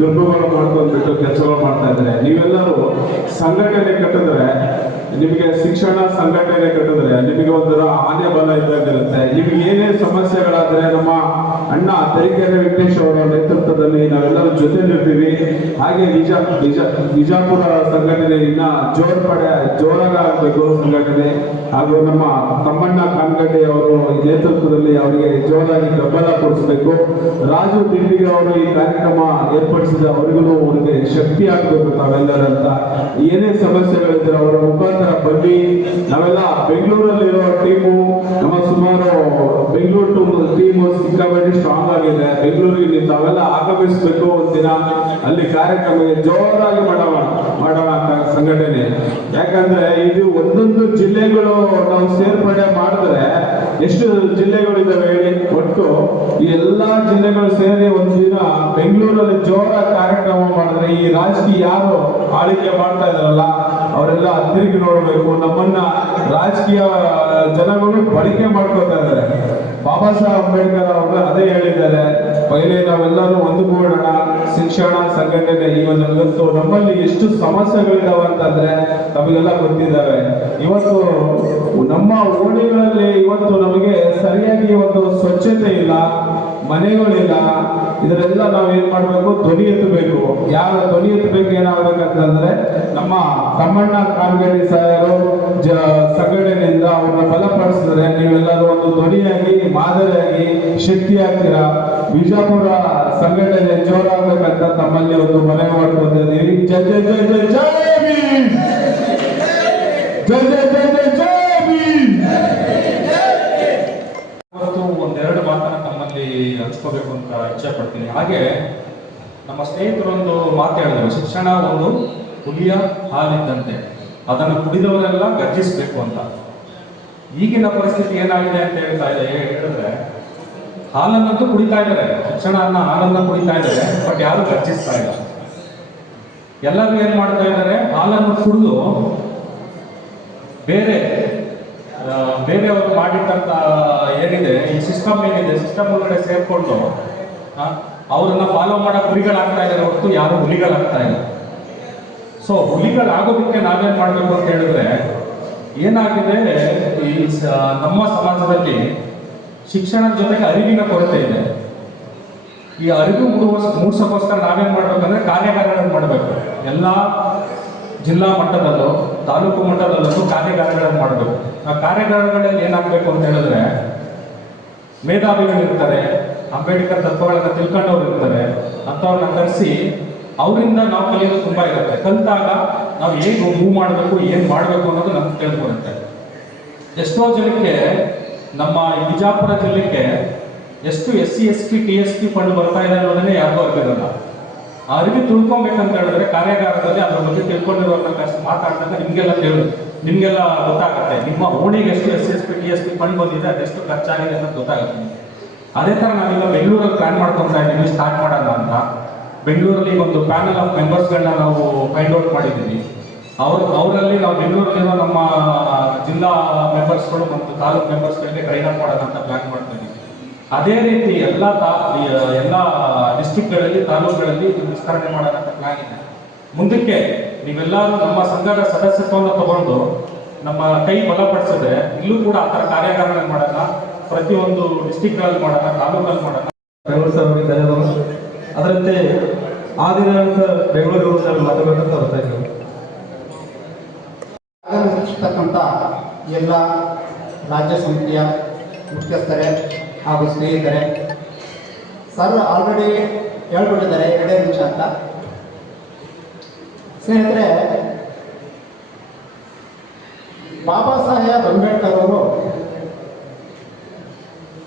ದುರ್ಬಗಳು ಮಾಡ್ಕೊಂಡ್ಬಿಟ್ಟು ಕೆಲಸಗಳು ಮಾಡ್ತಾ ಇದ್ದಾರೆ. ನೀವೆಲ್ಲರೂ ಸಂಘಟನೆ ಕಟ್ಟಿದ್ರೆ, ನಿಮಗೆ ಶಿಕ್ಷಣ ಸಂಘಟನೆ ಕಟ್ಟಿದ್ರೆ ನಿಮಗೆ ಒಂಥರ ಆನೆ ಬಲ ಇದ್ದಾಗಿರುತ್ತೆ. ನಿಮಗೆ ಏನೇ ಸಮಸ್ಯೆಗಳಾದ್ರೆ ನಮ್ಮ ಅಣ್ಣ ತರೀಕೆರೆ ವೆಂಕಟೇಶ್ ಅವರ ನೇತೃತ್ವದಲ್ಲಿ ನಾವೆಲ್ಲರೂ ಜೊತೆಲಿರ್ತೀವಿ. ಹಾಗೆ ಬಿಜಾಪುರ ಸಂಘಟನೆ ಇನ್ನ ಜೋರಾಗಿ ಆಗಬೇಕು ಸಂಘಟನೆ. ಹಾಗೂ ನಮ್ಮ ತಮ್ಮಣ್ಣ ಕಾನ್ಗಡ್ಡೆ ಅವರು ನೇತೃತ್ವದಲ್ಲಿ ಅವರಿಗೆ ಜೋರಾಗಿ ಬೆಂಬಲ ಕೊಡಿಸಬೇಕು. ರಾಜು ದಿಲ್ಲಿಗೆ ಅವರು ಈ ಕಾರ್ಯಕ್ರಮ ಏರ್ಪಡಿಸಿದ ಅವರಿಗೂ ಅವರಿಗೆ ಶಕ್ತಿ ಆಗಬೇಕು ತಾವೆಲ್ಲರಂತ. ಏನೇ ಸಮಸ್ಯೆಗಳಿದ್ರೆ ಅವರ ಮುಖಾಂತರ ಬನ್ನಿ. ನಾವೆಲ್ಲ ಬೆಂಗಳೂರಲ್ಲಿರೋ ಟೀಮು, ನಮ್ಮ ಸುಮಾರು ಬೆಂಗಳೂರು ಟೀಮು ಸಿಕ್ಕಾಪಟ್ಟೆ ಸ್ಟ್ರಾಂಗ್ ಆಗಿದೆ. ಬೆಂಗಳೂರಿಗೆ ತಾವೆಲ್ಲ ಆಗಮಿಸಬೇಕು. ಒಂದಿನ ಅಲ್ಲಿ ಕಾರ್ಯಕ್ರಮ ಜೋರಾಗಿ ಮಾಡೋಣ ಸಂಘಟನೆ. ಯಾಕಂದ್ರೆ ಇದು ಒಂದೊಂದು ಜಿಲ್ಲೆಗಳು ನಾವು ಸೇರ್ಪಡೆ ಮಾಡಿದ್ರೆ ಎಷ್ಟು ಜಿಲ್ಲೆಗಳಿದ್ದಾವೆ ಹೇಳಿ? ಒಟ್ಟು ಈ ಎಲ್ಲಾ ಜಿಲ್ಲೆಗಳು ಸೇರಿ ಒಂದಿನ ಬೆಂಗಳೂರಲ್ಲಿ ಜೋರಾಗಿ ಕಾರ್ಯಕ್ರಮ ಮಾಡಿದ್ರೆ ಈ ರಾಜಕೀಯ ಯಾರು ಆಳ್ವಿಕೆ ಮಾಡ್ತಾ ಇದಾರಲ್ಲ ಅವರೆಲ್ಲ ತಿರುಗಿ ನೋಡಬೇಕು. ನಮ್ಮನ್ನ ರಾಜಕೀಯ ಜನಗಳು ಬಳಕೆ ಮಾಡ್ಕೋತಾ ಇದ್ದಾರೆ. ಬಾಬಾ ಸಾಹೇಬ್ ಅಂಬೇಡ್ಕರ್ ಅವರು ಅದೇ ಹೇಳಿದ್ದಾರೆ, ಪೈಲೆ ನಾವೆಲ್ಲರೂ ಒಂದುಗೂಡೋಣ, ಶಿಕ್ಷಣ ಸಂಘಟನೆ. ಇವತ್ತು ನಮ್ಮಲ್ಲಿ ಎಷ್ಟು ಸಮಸ್ಯೆಗಳಿದಾವೆ ಅಂತಂದ್ರೆ ನಮಗೆಲ್ಲ ಗೊತ್ತಿದ್ದಾವೆ. ಇವತ್ತು ನಮ್ಮ ಓಣಿಗಳಲ್ಲಿ ಇವತ್ತು ನಮಗೆ ಸರಿಯಾಗಿ ಒಂದು ಸ್ವಚ್ಛತೆ ಇಲ್ಲ, ಮನೆಗಳಿಲ್ಲ. ಇದರೆಲ್ಲ ನಾವು ಏನ್ ಮಾಡ್ಬೇಕು? ಧ್ವನಿ ಎತ್ತಬೇಕು. ಯಾರ ಧ್ವನಿ ಎತ್ತಬೇಕು? ಏನಾಗಬೇಕಂತಂದ್ರೆ ನಮ್ಮ ತಮ್ಮಣ್ಣ ಕಾನ್ಗಡ್ಡೆ ಸಾಯರು ಸಂಘಟನೆಯಿಂದ ಅವ್ರನ್ನ ಬಲಪಡಿಸಿದ್ರೆ ನೀವೆಲ್ಲರೂ ಒಂದು ಧ್ವನಿಯಾಗಿ, ಮಾದರಿಯಾಗಿ, ಶಕ್ತಿ ಆಗ್ತೀರಾ. ಬಿಜಾಪುರ ಸಂಘಟನೆ ಜೋರಾಗಬೇಕಂತ ತಮ್ಮಲ್ಲಿ ಒಂದು ಮನವಿ ಮಾಡ್ಕೊತಿದ್ದೀವಿ. ಜೈ ಜೈ ಜೈ ಜೈ ಜೈ ಭೀಮ್. ಜೈ ಜೈ ಜೈ ಜೈ ಜೈ ಭೀಮ್. ಇವತ್ತು ಒಂದೆರಡು ಮಾತನ್ನ ತಮ್ಮಲ್ಲಿ ಹಂಚ್ಕೋಬೇಕು ಅಂತ ಇಚ್ಛೆ ಪಡ್ತೀನಿ. ಹಾಗೆ ನಮ್ಮ ಸ್ನೇಹಿತರೊಂದು ಮಾತು ಹೇಳಿದ್ರು, ಶಿಕ್ಷಣ ಒಂದು ಹುಲಿಯ ಹಾಲಿದ್ದಂತೆ, ಅದನ್ನು ಕುಡಿದವರೆಲ್ಲ ಗರ್ಜಿಸಬೇಕು ಅಂತ. ಈಗಿನ ಪರಿಸ್ಥಿತಿ ಏನಾಗಿದೆ ಅಂತ ಹೇಳಿದ್ರೆ, ಹಾಲನ್ನಂತೂ ಕುಡಿತಾ ಇದ್ದಾರೆ, ಶಿಕ್ಷಣ ಹಾಲನ್ನ ಕುಡಿತಾ ಇದ್ದಾರೆ, ಬಟ್ ಯಾರು ಗರ್ಜಿಸ್ತಾ ಇಲ್ಲ. ಎಲ್ಲರೂ ಏನ್ ಮಾಡ್ತಾ ಇದ್ದಾರೆ, ಹಾಲನ್ನು ಕುಡಿದು ಬೇರೆಯವರು ಮಾಡಿಟ್ಟಂತ ಏನಿದೆ ಈ ಸಿಸ್ಟಮ್ ಏನಿದೆ, ಸಿಸ್ಟಮ್ ಒಳಗಡೆ ಸೇರ್ಕೊಂಡು ಅವರನ್ನ ಫಾಲೋ ಮಾಡೋ ಹುಲಿಗಳಾಗ್ತಾ ಇದ್ದಾರೆ ಹೊರತು ಯಾರು ಹುಲಿಗಳಾಗ್ತಾ ಇಲ್ಲ. ಸೊ ಹುಲಿಗಳಾಗೋದಕ್ಕೆ ನಾವೇನ್ ಮಾಡಬೇಕು ಅಂತ ಹೇಳಿದ್ರೆ, ಏನಾಗಿದೆ ಈ ನಮ್ಮ ಸಮಾಜದಲ್ಲಿ ಶಿಕ್ಷಣದ ಜೊತೆಗೆ ಅರಿವಿನ ಕೊರತೆ ಇದೆ. ಈ ಅರಿವು ಮೂಡಿಸೋಕ್ಕೋಸ್ಕರ ನಾವೇನ್ ಮಾಡ್ಬೇಕಂದ್ರೆ ಕಾರ್ಯಾಗಾರಗಳನ್ನು ಮಾಡಬೇಕು. ಎಲ್ಲ ಜಿಲ್ಲಾ ಮಟ್ಟದಲ್ಲೂ ತಾಲೂಕು ಮಟ್ಟದಲ್ಲೂ ಕಾರ್ಯಾಗಾರಗಳನ್ನು ಮಾಡಬೇಕು. ಆ ಕಾರ್ಯಾಗಾರಗಳಲ್ಲಿ ಏನಾಗಬೇಕು ಅಂತ ಹೇಳಿದ್ರೆ, ಮೇಧಾವಿಗಳಿರ್ತಾರೆ, ಅಂಬೇಡ್ಕರ್ ತತ್ವಗಳನ್ನ ತಿಳ್ಕೊಂಡವ್ರು ಇರ್ತಾರೆ, ಅಂಥವ್ರನ್ನ ಕರೆಸಿ ಅವರಿಂದ ನಾವು ಕಲಿಯೋದು ತುಂಬ ಇರುತ್ತೆ. ಕಲಿತಾಗ ನಾವು ಹೇಗೆ ಮೂವ್ ಮಾಡಬೇಕು, ಏನು ಮಾಡಬೇಕು ಅನ್ನೋದು ನಮ್ಗೆ ತಿಳಿದುಬರುತ್ತೆ. ಎಷ್ಟೋ ಜನಕ್ಕೆ ನಮ್ಮ ಬಿಜಾಪುರ ಜಿಲ್ಲೆಗೆ ಎಷ್ಟು SC ST TSP ಫಂಡ್ ಬರ್ತಾ ಇದೆ ಅನ್ನೋದನ್ನೇ ಯಾರಿಗೂ ಅರಿವಿರಲ್ಲ. ಆ ಅರಿವು ತಿಳ್ಕೊಬೇಕಂತ ಹೇಳಿದ್ರೆ ಕಾರ್ಯಾಗಾರದಲ್ಲಿ ಅದ್ರ ಬಗ್ಗೆ ತಿಳ್ಕೊಂಡಿರೋರ್ನ ಮಾತಾಡಿದಾಗ ನಿಮ್ಗೆಲ್ಲ ಗೊತ್ತಾಗುತ್ತೆ. ನಿಮ್ಮ ಓಣಿಗೆ ಎಷ್ಟು SC ST TSP ಫಂಡ್ ಬಂದಿದೆ, ಅದೆಷ್ಟು ಖರ್ಚಾಗಿದೆ ಅನ್ನೋದು ಗೊತ್ತಾಗುತ್ತೆ. ಅದೇ ಥರ ನಾವೀಗ ಬೆಂಗಳೂರಲ್ಲಿ ಪ್ಲಾನ್ ಮಾಡ್ಕೊತಾ ಇದ್ದೀವಿ, ಸ್ಟಾರ್ಟ್ ಮಾಡೋಣ ಅಂತ. ಬೆಂಗಳೂರಲ್ಲಿ ಒಂದು ಪ್ಯಾನಲ್ ಆಫ್ ಮೆಂಬರ್ಸ್ಗಳನ್ನ ನಾವು ಫೈಂಡ್ ಔಟ್ ಮಾಡಿದ್ದೀವಿ. ಅವರಲ್ಲಿ ನಾವು ಬೆಂಗಳೂರಲ್ಲಿರೋ ನಮ್ಮ ಜಿಲ್ಲಾ ಮೆಂಬರ್ಸ್ಗಳು ಮತ್ತು ತಾಲೂಕು ಮೆಂಬರ್ಸ್ಗಳಿಗೆ ಟ್ರೈನ್ ಅಪ್ ಮಾಡೋಣ ಅಂತ ಪ್ಲಾನ್ ಮಾಡ್ತೀವಿ. ಅದೇ ರೀತಿ ಎಲ್ಲ ಡಿಸ್ಟ್ರಿಕ್ಟ್ಗಳಲ್ಲಿ, ತಾಲೂಕುಗಳಲ್ಲಿ ವಿಸ್ತರಣೆ ಮಾಡೋಣ ಅಂತ ಪ್ಲಾನ್ ಇದೆ. ಮುಂದಕ್ಕೆ ನೀವೆಲ್ಲರೂ ನಮ್ಮ ಸಂಘದ ಸದಸ್ಯತ್ವವನ್ನು ತಗೊಂಡು ನಮ್ಮ ಕೈ ಬಲಪಡಿಸಿದ್ರೆ ಇಲ್ಲೂ ಕೂಡ ಆ ಥರ ಕಾರ್ಯಾಗಾರಗಳನ್ನು ಮಾಡೋಣ. ಪ್ರತಿಯೊಂದು ಡಿಸ್ಟ್ರಿಕ್ಟ್ಗಳಲ್ಲಿ ಮಾಡೋಣ, ತಾಲೂಕಲ್ಲಿ ಮಾಡೋಣ. ಅದರಂತೆ ಆ ದಿನಾಂಕ ಬೆಂಗಳೂರು ಮಾತಾಡಬೇಕಂತ ಬರ್ತಾ ಇದ್ದೀವಿ. ಆಗಮಿಸಿರ್ತಕ್ಕಂಥ ಎಲ್ಲ ರಾಜ್ಯ ಸಮಿತಿಯ ಮುಖ್ಯಸ್ಥರೇ ಹಾಗೂ ಸ್ನೇಹಿತರೆ, ಸರ್ ಆಲ್ರೆಡಿ ಹೇಳ್ಕೊಟ್ಟಿದ್ದಾರೆ 2 ನಿಮಿಷ ಅಂತ. ಸ್ನೇಹಿತರೆ, ಬಾಬಾ ಸಾಹೇಬ್ ಅಂಬೇಡ್ಕರ್ ಅವರು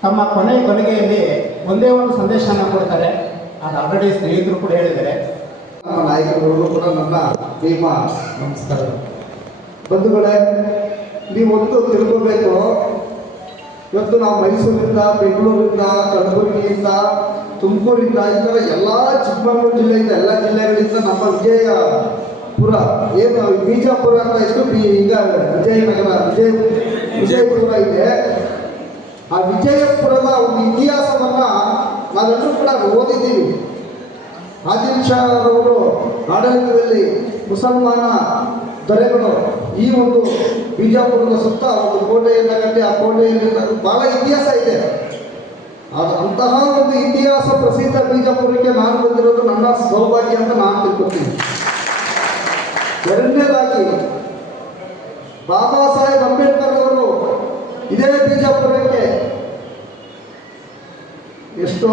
ತಮ್ಮ ಕೊನೆಗೆಯಲ್ಲಿ ಒಂದೇ ಒಂದು ಸಂದೇಶನ ಕೊಡ್ತಾರೆ. ಅದು ಆಲ್ರೆಡಿ ಸ್ನೇಹಿತರು ಕೂಡ ಹೇಳಿದ್ದಾರೆ. ನಮ್ಮ ನಾಯಕರುಗಳು ಕೂಡ ನನ್ನ ಭೀಮ ನಮಸ್ಕಾರ. ಬಂಧುಗಳೇ, ನೀವೊಂದು ತಿಳ್ಕೋಬೇಕು, ಇವತ್ತು ನಾವು ಮೈಸೂರಿಂದ, ಬೆಂಗಳೂರಿಂದ, ಕಲಬುರಗಿಯಿಂದ, ತುಮಕೂರಿಂದ, ಈ ಥರ ಎಲ್ಲ ಚಿಕ್ಕಮಗಳೂರು ಜಿಲ್ಲೆಯಿಂದ ಎಲ್ಲ ಜಿಲ್ಲೆಗಳಿಂದ ನಮ್ಮ ವಿಜಯಪುರ ಏನು ಬಿಜಾಪುರ ಅಂತ ಎಷ್ಟು ಈಗ ವಿಜಯನಗರ ವಿಜಯಪುರ ಇದೆ. ಆ ವಿಜಯಪುರದ ಒಂದು ಇತಿಹಾಸವನ್ನ ನಾವೆಲ್ಲರೂ ಕೂಡ ಓದಿದ್ದೀವಿ. ಆದಿಲ್ ಶಾ ಅವರು ಆಡಳಿತದಲ್ಲಿ ಮುಸಲ್ಮಾನ ದೊರೆಗಳು ಈ ಒಂದು ಬಿಜಾಪುರದ ಸುತ್ತ ಒಂದು ಕೋಟೆಯನ್ನು ಕಟ್ಟಿ ಆ ಕೋಟೆಯಲ್ಲಿ ಬಹಳ ಇತಿಹಾಸ ಇದೆ. ಅಂತಹ ಒಂದು ಇತಿಹಾಸ ಪ್ರಸಿದ್ಧ ಬಿಜಾಪುರಕ್ಕೆ ನಾನು ಬಂದಿರೋದು ನನ್ನ ಸೌಭಾಗ್ಯ ಅಂತ ನಾನು ತಿಳ್ಕೊತೀನಿ. ಎರಡನೇದಾಗಿ ಬಾಬಾ ಸಾಹೇಬ್ ಅಂಬೇಡ್ಕರ್ ಅವರು ಇದೇ ಬಿಜಾಪುರಕ್ಕೆ ಎಷ್ಟು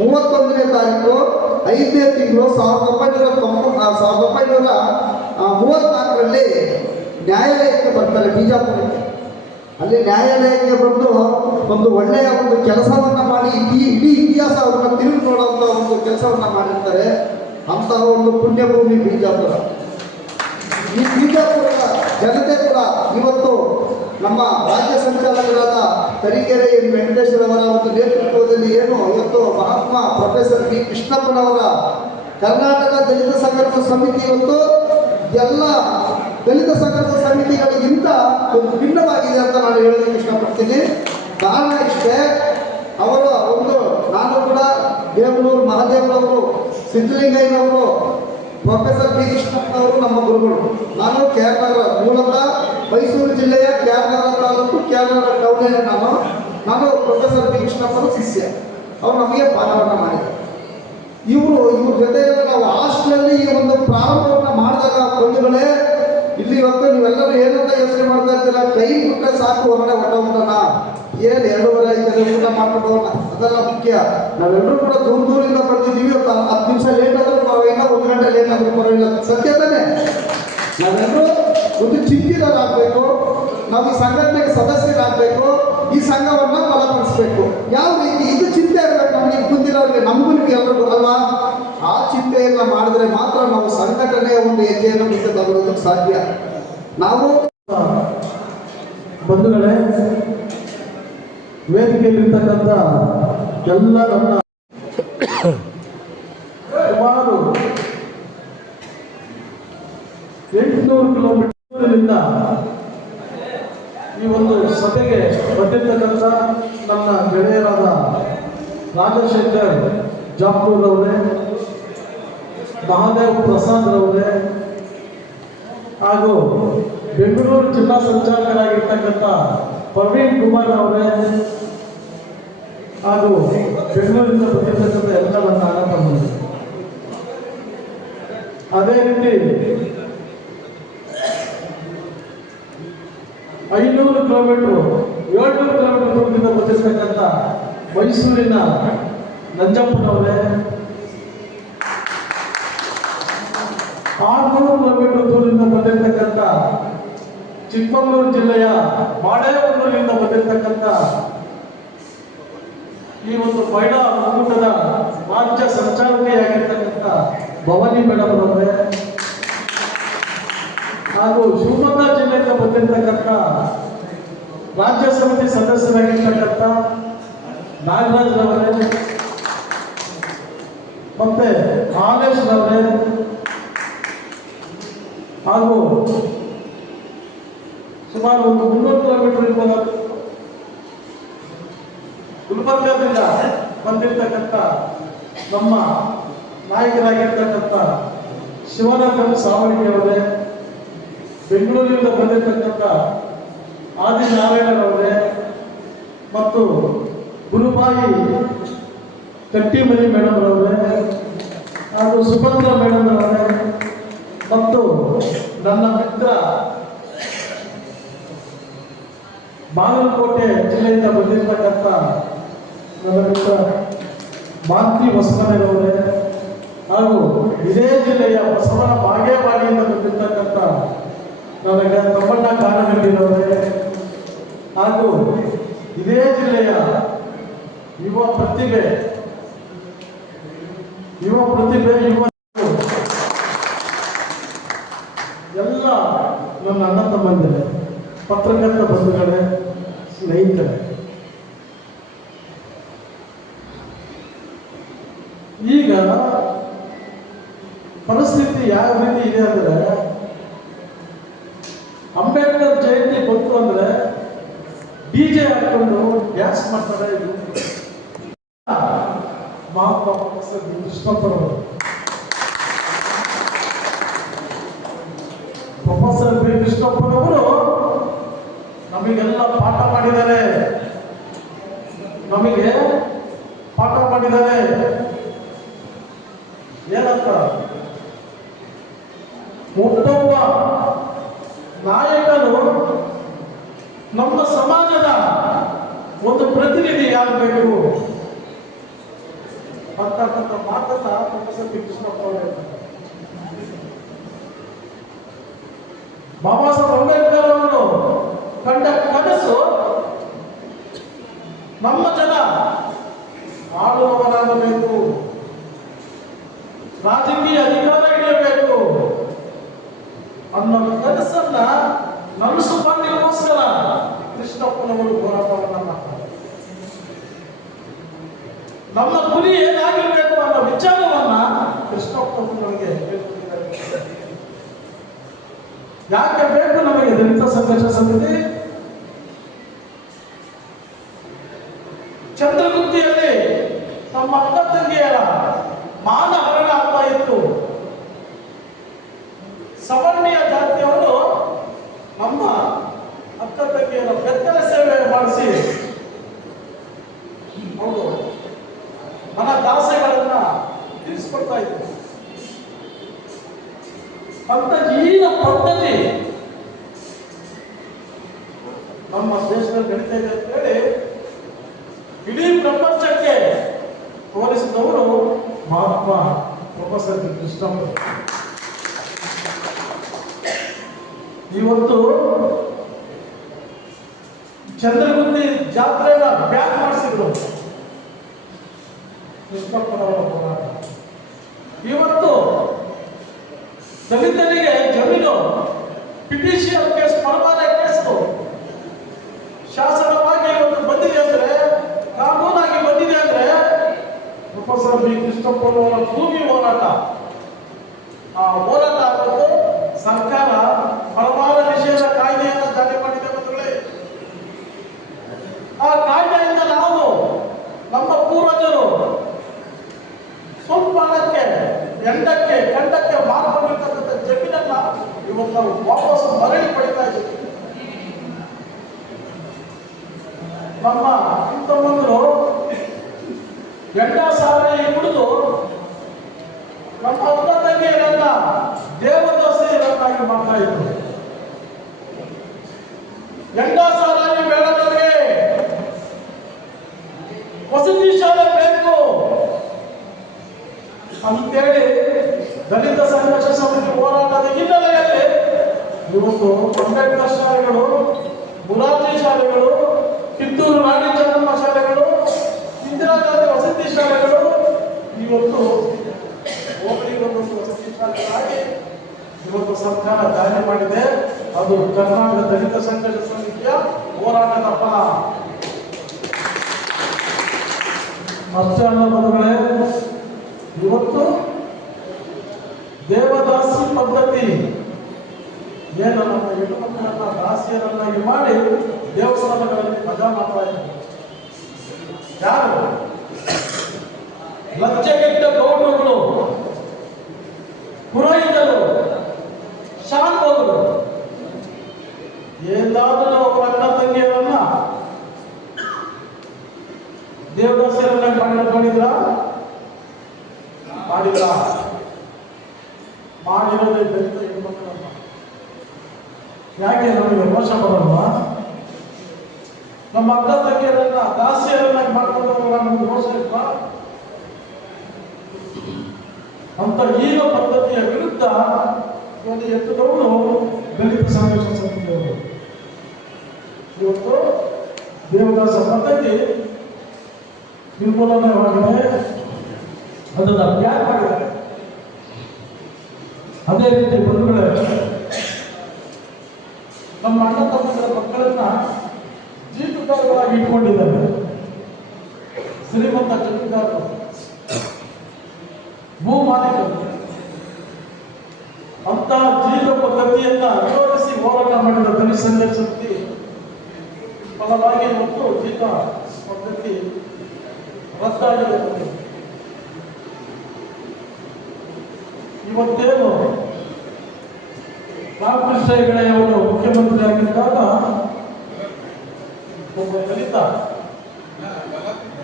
31ನೇ ತಾರೀಕು 5ನೇ ತಿಂಗಳು 1934ರಲ್ಲಿ ನ್ಯಾಯಾಲಯಕ್ಕೆ ಬರ್ತಾರೆ ಬಿಜಾಪುರಕ್ಕೆ. ಅಲ್ಲಿ ನ್ಯಾಯಾಲಯಕ್ಕೆ ಬಂದು ಒಂದು ಒಳ್ಳೆಯ ಒಂದು ಕೆಲಸವನ್ನ ಮಾಡಿ ಇಡೀ ಇತಿಹಾಸ ಅವರನ್ನ ತಿರುಗಿ ನೋಡುವಂಥ ಒಂದು ಕೆಲಸವನ್ನ ಮಾಡಿರ್ತಾರೆ. ಅಂತಹ ಒಂದು ಪುಣ್ಯಭೂಮಿ ಬಿಜಾಪುರ. ಈ ಬಿಜಾಪುರದ ಜನತೆ ಕೂಡ ಇವತ್ತು ನಮ್ಮ ರಾಜ್ಯ ಸಂಚಾಲಕರಾದ ತರೀಕೆರೆ ವೆಂಕಟೇಶ್ವರವರ ಒಂದು ನೇತೃತ್ವದಲ್ಲಿ ಏನು ಇವತ್ತು ಮಹಾತ್ಮ ಪ್ರೊಫೆಸರ್ ಬಿ ಕೃಷ್ಣಪ್ಪನವರ ಕರ್ನಾಟಕ ದಲಿತ ಸಂಘರ್ಷ ಸಮಿತಿ ಇವತ್ತು ಎಲ್ಲ ದಲಿತ ಸಂಘರ್ಷ ಸಮಿತಿಗಳಿಗಿಂತ ಒಂದು ಭಿನ್ನವಾಗಿದೆ ಅಂತ ನಾನು ಹೇಳೋದಕ್ಕೆ ಇಷ್ಟಪಡ್ತೀನಿ. ಕಾರಣ ಇಷ್ಟೇ, ಅವರ ಒಂದು ನಾನು ಕೂಡ ದೇವನೂರು ಮಹಾದೇವರವರು, ಸಿದ್ಧಲಿಂಗಯ್ಯನವರು, ಪ್ರೊಫೆಸರ್ ಬಿ ಕೃಷ್ಣಪ್ಪನವರು ನಮ್ಮ ಗುರುಗಳು. ನಾನು ಕೇರಳ ಮೂಲತಃ ಮೈಸೂರು ಜಿಲ್ಲೆಯ ಕೇರಳ ತಾಲೂಕು ಕೇರಳ ಟೌನಿನ ನಾನು ಪ್ರೊಫೆಸರ್ ಬಿ ಕೃಷ್ಣಪ್ಪನ ಶಿಷ್ಯ. ಅವರು ನಮಗೆ ಪಾಠವನ್ನು ಮಾಡಿದರು. ಇವ್ರ ಜೊತೆ ನಾವು ಹಾಸ್ಟೆಲಲ್ಲಿ ಈ ಒಂದು ಪ್ರಾರಂಭವನ್ನು ಮಾಡಿದಾಗ ಬಂಧುಗಳೇ, ಇಲ್ಲಿ ಇವತ್ತು ನೀವೆಲ್ಲರೂ ಏನಂತ ಯೋಚನೆ ಮಾಡ್ತಾ ಇರ್ತೀರ, ಕೈ ಬಿಟ್ಟರೆ ಸಾಕು ಹೊರಗಡೆ ಹೊಟ್ಟೋಗ್ಬಿಡೋಣ, ಏನು 2:30 ಆಯ್ತದೆ ಊಟ ಮಾಡ್ಕೊಂಡು ಹೋಗೋಣ, ಅದೆಲ್ಲ ಮುಖ್ಯ. ನಾವೆಲ್ಲರೂ ಕೂಡ ದೂರದಿಂದ ಬಂದಿದ್ದೀವಿ. 10 ನಿಮಿಷ ಲೇಟ್ ಆದರೂ ಪರವಾಗಿಲ್ಲ, 1 ಗಂಟೆ ಲೇಟ್ ಆದರೂ ಪರವಾಗಿಲ್ಲ, ಸತ್ಯ ತಾನೆ? ನಾವೆಲ್ಲರೂ ಒಂದು ಚಿಂತಿತರಾಗಬೇಕು, ನಾವು ಈ ಸಂಘಟನೆಗೆ ಸದಸ್ಯರಾಗಬೇಕು, ಈ ಸಂಘವನ್ನು ಬಲಪಡಿಸಬೇಕು. ಯಾವ ರೀತಿ ಇದು ಚಿಂತೆ ಇರಬೇಕು ನಮಗೆ, ಮುಂದಿನವರಿಗೆ ನಮಗೂ ಎಲ್ರಿಗೂ ಅಲ್ವಾ? ಆ ಚಿಂತೆಯನ್ನ ಮಾಡಿದ್ರೆ ಮಾತ್ರ ನಾವು ಸಂಘಟನೆಯ ಒಂದು ಹೆಜ್ಜೆಯನ್ನು ಮುಂದೆ ತಗೊಳ್ಳೋದಕ್ಕೆ ಸಾಧ್ಯ. ನಾವು ಬಂಧುಗಳೇ, ವೇದಿಕೆಯಲ್ಲಿರ್ತಕ್ಕಂಥ ಎಲ್ಲ ನನ್ನ ಸುಮಾರು 800 ಕಿಲೋಮೀಟರ್ನಿಂದ ಈ ಒಂದು ಸಭೆಗೆ ಬಂದಿರ್ತಕ್ಕಂಥ ನನ್ನ ಗೆಳೆಯರಾದ ರಾಜಶೇಖರ್ ಜಾಪೂರ್ ಅವರೇ, ಮಹಾದೇವ್ ಪ್ರಸಾದ್ ರವರೇ, ಹಾಗೂ ಬೆಂಗಳೂರು ಜಿಲ್ಲಾ ಸಂಚಾಲಕರಾಗಿರ್ತಕ್ಕಂಥ ಪ್ರವೀಣ್ ಕುಮಾರ್ ಅವರೇ, ಹಾಗೂ ಬೆಂಗಳೂರಿಂದ ಬಂದಿರ್ತಕ್ಕಂಥ ಎಲ್ಲ ನನ್ನ ಅಣ್ಣ ತಮ್ಮಂದಿರು, ಅದೇ ರೀತಿ 500 ಕಿಲೋಮೀಟರ್ 700 ಕಿಲೋಮೀಟರ್ ದೂರದಿಂದ ಬಂದಿರ್ತಕ್ಕಂಥ ಮೈಸೂರಿನ ನಂಜಪ್ಪನವರೇ, 600 ಕಿಲೋಮೀಟರ್ ದೂರದಿಂದ ಬಂದಿರತಕ್ಕಂಥ ಚಿಕ್ಕಮಗಳೂರು ಜಿಲ್ಲೆಯ ಬಾಳೆಹೊನ್ನೂರಿನಿಂದ ಬಂದಿರತಕ್ಕಂಥ ಈ ಒಂದು ಮಹಿಳಾ ಒಕ್ಕೂಟದ ರಾಜ್ಯ ಸಂಚಾಲಕಿಯಾಗಿರ್ತಕ್ಕಂಥ ಭವಾನಿ ಮೇಡಮ್ ಅವರೇ, ಹಾಗೂ ಶಿವಮೊಗ್ಗ ಜಿಲ್ಲೆಯಿಂದ ಬಂದಿರತಕ್ಕಂಥ ರಾಜ್ಯ ಸಮಿತಿ ಸದಸ್ಯರಾಗಿರ್ತಕ್ಕಂಥ ನಾಗರಾಜ್ ರವರೇ, ಮತ್ತೆ ಆದೇಶ್ ರವರೇ, ಹಾಗೂ ಸುಮಾರು ಒಂದು 300 ಕಿಲೋಮೀಟರ್ ಗುಲ್ಬರ್ಗಾದಿಂದ ಬಂದಿರತಕ್ಕಂಥ ನಮ್ಮ ನಾಯಕರಾಗಿರ್ತಕ್ಕಂಥ ಶಿವನಂದನ್ ಸಾವಳಿಯವರೇ, ಬೆಂಗಳೂರಿನಿಂದ ಬಂದಿರತಕ್ಕಂಥ ಆದಿನಾರಾಯಣರವರೇ, ಮತ್ತು ಗುರುಬಾಯಿ ಕಟ್ಟಿಮನಿ ಮೇಡಮ್ ರವರೇ, ಹಾಗೂ ಸುಭದ್ರ ಮೇಡಮ್ ರವರೇ, ಮತ್ತು ನನ್ನ ಮಿತ್ರ ಬಾಗಲಕೋಟೆ ಜಿಲ್ಲೆಯಿಂದ ಬಂದಿರತಕ್ಕಂಥ ನನ್ನ ಮಿತ್ರ ಮಾಂತಿ ಹೊಸಮನೆಯವರೇ, ಹಾಗೂ ಇದೇ ಜಿಲ್ಲೆಯ ಬಸವನ ಬಾಗೇವಾಡಿಯಿಂದ ಬಂದಿರತಕ್ಕಂಥ ನನಗೆ ತಮ್ಮಣ್ಣ ಕಾನಗಂಡಿರವರೇ, ಹಾಗೂ ಇದೇ ಜಿಲ್ಲೆಯ ಯುವ ಪ್ರತಿಭೆ ಎಲ್ಲ ನನ್ನ ಅಣ್ಣ ತಮ್ಮಂದಿರೇ, ಪತ್ರಕರ್ತ ಬಂಧುಗಳೇ, ಸ್ನೇಹಿತರೆ, ಈಗ ಪರಿಸ್ಥಿತಿ ಯಾವ ರೀತಿ ಇದೆ ಅಂದ್ರೆ, ಅಂಬೇಡ್ಕರ್ ಜಯಂತಿ ಬಂತು ಅಂದ್ರೆ ಡಿಜೆ ಹಾಕೊಂಡು ಡ್ಯಾನ್ಸ್ ಮಾಡ್ತಾರೆ. ಇದು ಮಹಾತ್ಮ ಪ್ರೊಫೆಸರ್ ಕೃಷ್ಣಪ್ಪರವರು, ಪ್ರೊಫೆಸರ್ ಬಿ ಕೃಷ್ಣಪ್ಪನವರು ನಮಗೆಲ್ಲ ಪಾಠ ಮಾಡಿದ್ದಾರೆ. ಏನಂತ, ಒಬ್ಬೊಬ್ಬ ನಾಯಕನು ನಮ್ಮ ಸಮಾಜದ ಒಂದು ಪ್ರತಿನಿಧಿ ಯಾಗಬೇಕು ಅಂತಕ್ಕಂಥ ಮಾತನ್ನ ಪ್ರೊಫೆಸರ್ ಬಿ ಕೃಷ್ಣಪ್ಪ ಅವರು ಹೇಳ್ತಾರೆ. ಬಾಬಾ ಸಾಹೇಬ್ ಅಂಬೇಡ್ಕರ್ ಅವರು ಕಂಡ ಕನಸು ನಮ್ಮ ಜನ ಆಳುವವರಾಗಬೇಕು, ರಾಜಕೀಯ ಅಧಿಕಾರ ಹಿಡಿಯಬೇಕು ಅನ್ನೋ ಕನಸನ್ನ ನನಸುಕೊಳ್ಳಲಿಕ್ಕೋಸ್ಕರ ಕೃಷ್ಣಪ್ಪನವರು ಹೋರಾಟವನ್ನ ಮಾಡ್ತಾರೆ. ನಮ್ಮ ಗುರಿ ಏನಾಗಿರ್ಬೇಕು ಅನ್ನೋ ವಿಚಾರವನ್ನ ಕೃಷ್ಣಪ್ಪನವರು ನಮಗೆ ಹೇಳ್ತಿದ್ದಾರೆ. ಯಾಕೆ ಬೇಕು ನಮಗೆ ದಲಿತ ಸಂಘರ್ಷ ಸಮಿತಿ? ಚಂದ್ರಗುತ್ತಿಯಲ್ಲಿ ನಮ್ಮ ಅಕ್ಕ ತಂಗಿಯರ ಮಾನಹರಣ ಆಗ್ತಾ ಇತ್ತು. ಸವರ್ಣೀಯ ಜಾತಿಯವರು ನಮ್ಮ ಅಕ್ಕ ತಂಗಿಯರ ಬೆತ್ತಲೆ ಸೇವೆ ಮಾಡಿಸಿ ಅವರು ಮನ ದಾಸೆಗಳನ್ನ ತಿಳಿಸ್ಕೊಡ್ತಾ ಇದ್ರು. ಅಂತ ಈಗಿನ ಪದ್ಧತಿ ನಮ್ಮ ದೇಶದಲ್ಲಿ ನಡೀತಾ ಇದೆ ಅಂತ ಹೇಳಿ ಇಡೀ ಪ್ರಪಂಚಕ್ಕೆ ತೋರಿಸಿದವರು ಮಹಾತ್ಮ ಪ್ರೊಫೆಸರ್ ಕೃಷ್ಣಪ್ಪ. ಇವತ್ತು ಚಂದ್ರಗುಂದಿ ಜಾತ್ರೆನ ಬ್ಯಾನ್ ಮಾಡಿಸಿದ್ರು ಕೃಷ್ಣಪ್ಪನವರ ಹೋರಾಟ. ಇವತ್ತು ದಲಿತನಿಗೆ ಜಮೀನು ಪಿಟಿಷಿಯಲ್ ಕೇಸ್ ಪರಮಾನೆ ಕೇಸು ಶಾಸನವಾಗಿ ಇವತ್ತು ಬಂದಿದೆ ಅಂದ್ರೆ, ಕಾನೂನಾಗಿ ಬಂದಿದೆ ಅಂದ್ರೆ ಪ್ರೊಫೆಸರ್ ಬಿ ಕೃಷ್ಣಪ್ಪನವರ ಭೂಮಿ ಹೋರಾಟ. ಆ ಹೋರಾಟ ಆಗೋದು ಸರ್ಕಾರ ಪರಮಾರ ನಿಷೇಧ ಕಾಯ್ದೆಯನ್ನು ಜಾರಿ ಮಾಡಿದೆ ಬಂಧುಗಳೇ. ಆ ಕಾಯ್ದೆಯಿಂದ ನಾವು ನಮ್ಮ ಪೂರ್ವಜರು ಸ್ವಲ್ಪ ಹಣಕ್ಕೆ ಎಂಡಕ್ಕೆ ಗಂಡಕ್ಕೆ ಮಾರ್ಕೊಂಡಿರ್ತಕ್ಕಂಥ ಜಮೀನನ್ನ ಇವತ್ತು ನಾವು ವಾಪಸ್ ಮರಳಿ ಪಡಿತಾ ಇದ್ದೀವಿ. ನಮ್ಮ ತಮ್ಮಂದರು ಎಂಡ ಸಾರಾಯಿ ಕುಡಿದು ನಮ್ಮ ಅಕ್ಕ ತಂಗಿಯರನ್ನ ದೇವದಾಸಿಯರನ್ನಾಗಿ ಮಾಡ್ತಾ ಇದ್ರು. ಎಂಡ ಸಾರಾಯಿ ಬೇಡ ನಮಗೆ, ವಸತಿ ಶಾಲೆ ಬೇಕು ಅಂತೇಳಿ ದಲಿತ ಸಂಘರ್ಷ ಸಮಿತಿ ಹೋರಾಟದ ಹಿನ್ನೆಲೆಯಲ್ಲಿ ಇವತ್ತು ಅಂಬೇಡ್ಕರ್ ಶಾಲೆಗಳು, ಮುರಾರ್ಜಿ ಶಾಲೆಗಳು, ಕಿತ್ತೂರು ರಾಣಿ ಚೆನ್ನಮ್ಮ ಶಾಲೆಗಳು, ಇಂದಿರಾ ಗಾಂಧಿ ವಸತಿ ಶಾಲೆಗಳು ಇವತ್ತು ಹೋಬಳಿಗೊಂದೊಂದು ವಸತಿ ಶಾಲೆಗಳಾಗಿ ಇವತ್ತು ಸರ್ಕಾರ ಜಾರಿ ಮಾಡಿದೆ. ಅದು ಕರ್ನಾಟಕ ದಲಿತ ಸಂಘರ್ಷ ಸಮಿತಿಯ ಹೋರಾಟದ ಫಲ. ಅಷ್ಟೇ ಅಲ್ಲ ಬಂಧುಗಳೇ, ಇವತ್ತು ದೇವದಾಸಿ ಪದ್ಧತಿ ಏನು ನಮ್ಮ ಹೆಣ್ಣು ಮಕ್ಕಳನ್ನ ದಾಸಿಯರನ್ನಾಗಿ ಮಾಡಿ ದೇವಸ್ಥಾನಗಳಲ್ಲಿ ಮಜಾ ಮಾಡ್ತಾ ಇದ್ದಾರೆ. ಯಾರು ಲಜ್ಜೆಗೆಟ್ಟ ಗೌಡರುಗಳು, ಪುರೋಹಿತರು, ಶಾಂತರು ಎಲ್ಲಾದರೂ ಅವರ ಅಣ್ಣ ತಂಗಿಯರನ್ನ ದೇವದಾಸಿಯರನ್ನಾಗಿ ಮಾಡಿದ್ರ ಮಾಡಿಲ್ಲ. ಮಾಡಿರೋದೇ ದಲಿತ ಹೆಣ್ಮಕ್ಕಳನ್ನ. ಯಾಕೆ ನಮಗೆ ರೋಷ ಬರಲ್ವಾ? ನಮ್ಮ ಅಕ್ಕ ತಂಗಿಯರನ್ನ ದಾಸಿಯರನ್ನಾಗಿ ಮಾಡ್ಕೊಂಡವ್ರ ನಮ್ಗೆ ರೋಷ ಇಲ್ವಾ? ಅಂತ ಈಗ ಪದ್ಧತಿಯ ವಿರುದ್ಧ ಒಂದು ಎತ್ತುದವರು ದಲಿತ ಸಂಘರ್ಷ ಸಮಿತಿಯವರು. ಇವತ್ತು ದೇವದಾಸ ಪದ್ಧತಿ ನಿರ್ಮೂಲನವಾಗಿದೆ, ಅದನ್ನು ಬ್ಯಾನ್ ಮಾಡಿದ್ದಾರೆ. ಅದೇ ರೀತಿ ಬಂಧುಗಳೇ, ನಮ್ಮ ಅಣ್ಣ ತಮ್ಮಂದಿರ ಮಕ್ಕಳನ್ನ ಜೀತುದಾರಗಳಾಗಿ ಇಟ್ಕೊಂಡಿದ್ದಾರೆ. ಶ್ರೀಮಂತ ಜಮೀನ್ದಾರರು, ಭೂ ಮಾಲೀಕರು ಅಂತ ಜೀವ ಪದ್ಧತಿಯನ್ನ ವಿರೋಧಿಸಿ ಹೋರಾಟ ಮಾಡಿದ ದಲಿತ ಸಂಘರ್ಷ ಸಮಿತಿ ಫಲವಾಗಿ ಮತ್ತು ಜೀತ ಪದ್ಧತಿ ರದ್ದಾಗಿದೆ. ಇವತ್ತೇನು ರಾಮಕೃಷ್ಣ ಹೆಗಡೆಯವರು ಮುಖ್ಯಮಂತ್ರಿ ಆಗಿದ್ದಾಗ ಒಬ್ಬ ದಲಿತ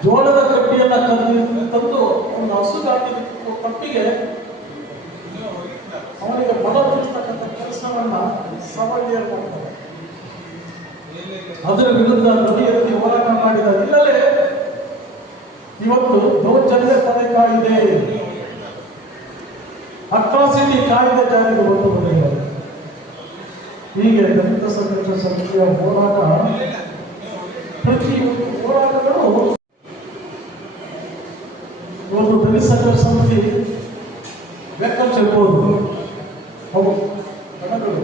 ಜೋಳದ ಕಡ್ಡಿಯನ್ನ ತಂದು ಒಂದು ಹಸುಗಾಗಿ ಕಪ್ಪಿಗೆ ಅವನಿಗೆ ಬಲ ತಿಳಿಸ್ತಕ್ಕಂಥ ಕೆಲಸವನ್ನ ಸವರ್ಣಿಯರು ಮಾಡ್ತಾರೆ. ಅದರ ವಿರುದ್ಧ ಧ್ವನಿ ಎತ್ತಿ ಹೋರಾಟ ಮಾಡಿದ ಹಿನ್ನೆಲೆ ಇವತ್ತು ದೌರ್ಜನ್ಯ ತಡೆ ಕಾಯ್ದೆ, ಅಟ್ರಾಸಿಟಿ ಕಾಯ್ದೆ ಜಾರಿಗೆ ಬಂದಿದೆ. ಹೀಗೆ ದಲಿತ ಸಂಘರ್ಷ ಸಮಿತಿಯ ಹೋರಾಟ, ಪ್ರತಿ ಹೋರಾಟಗಳು ಒಂದು ದಲಿತ ಸಂಘರ್ಷ ಸಮಿತಿ ವೆಲ್ಕಮ್ಸ್ ಇರ್ಬೋದು, ಅವು ಗಣಗಳು.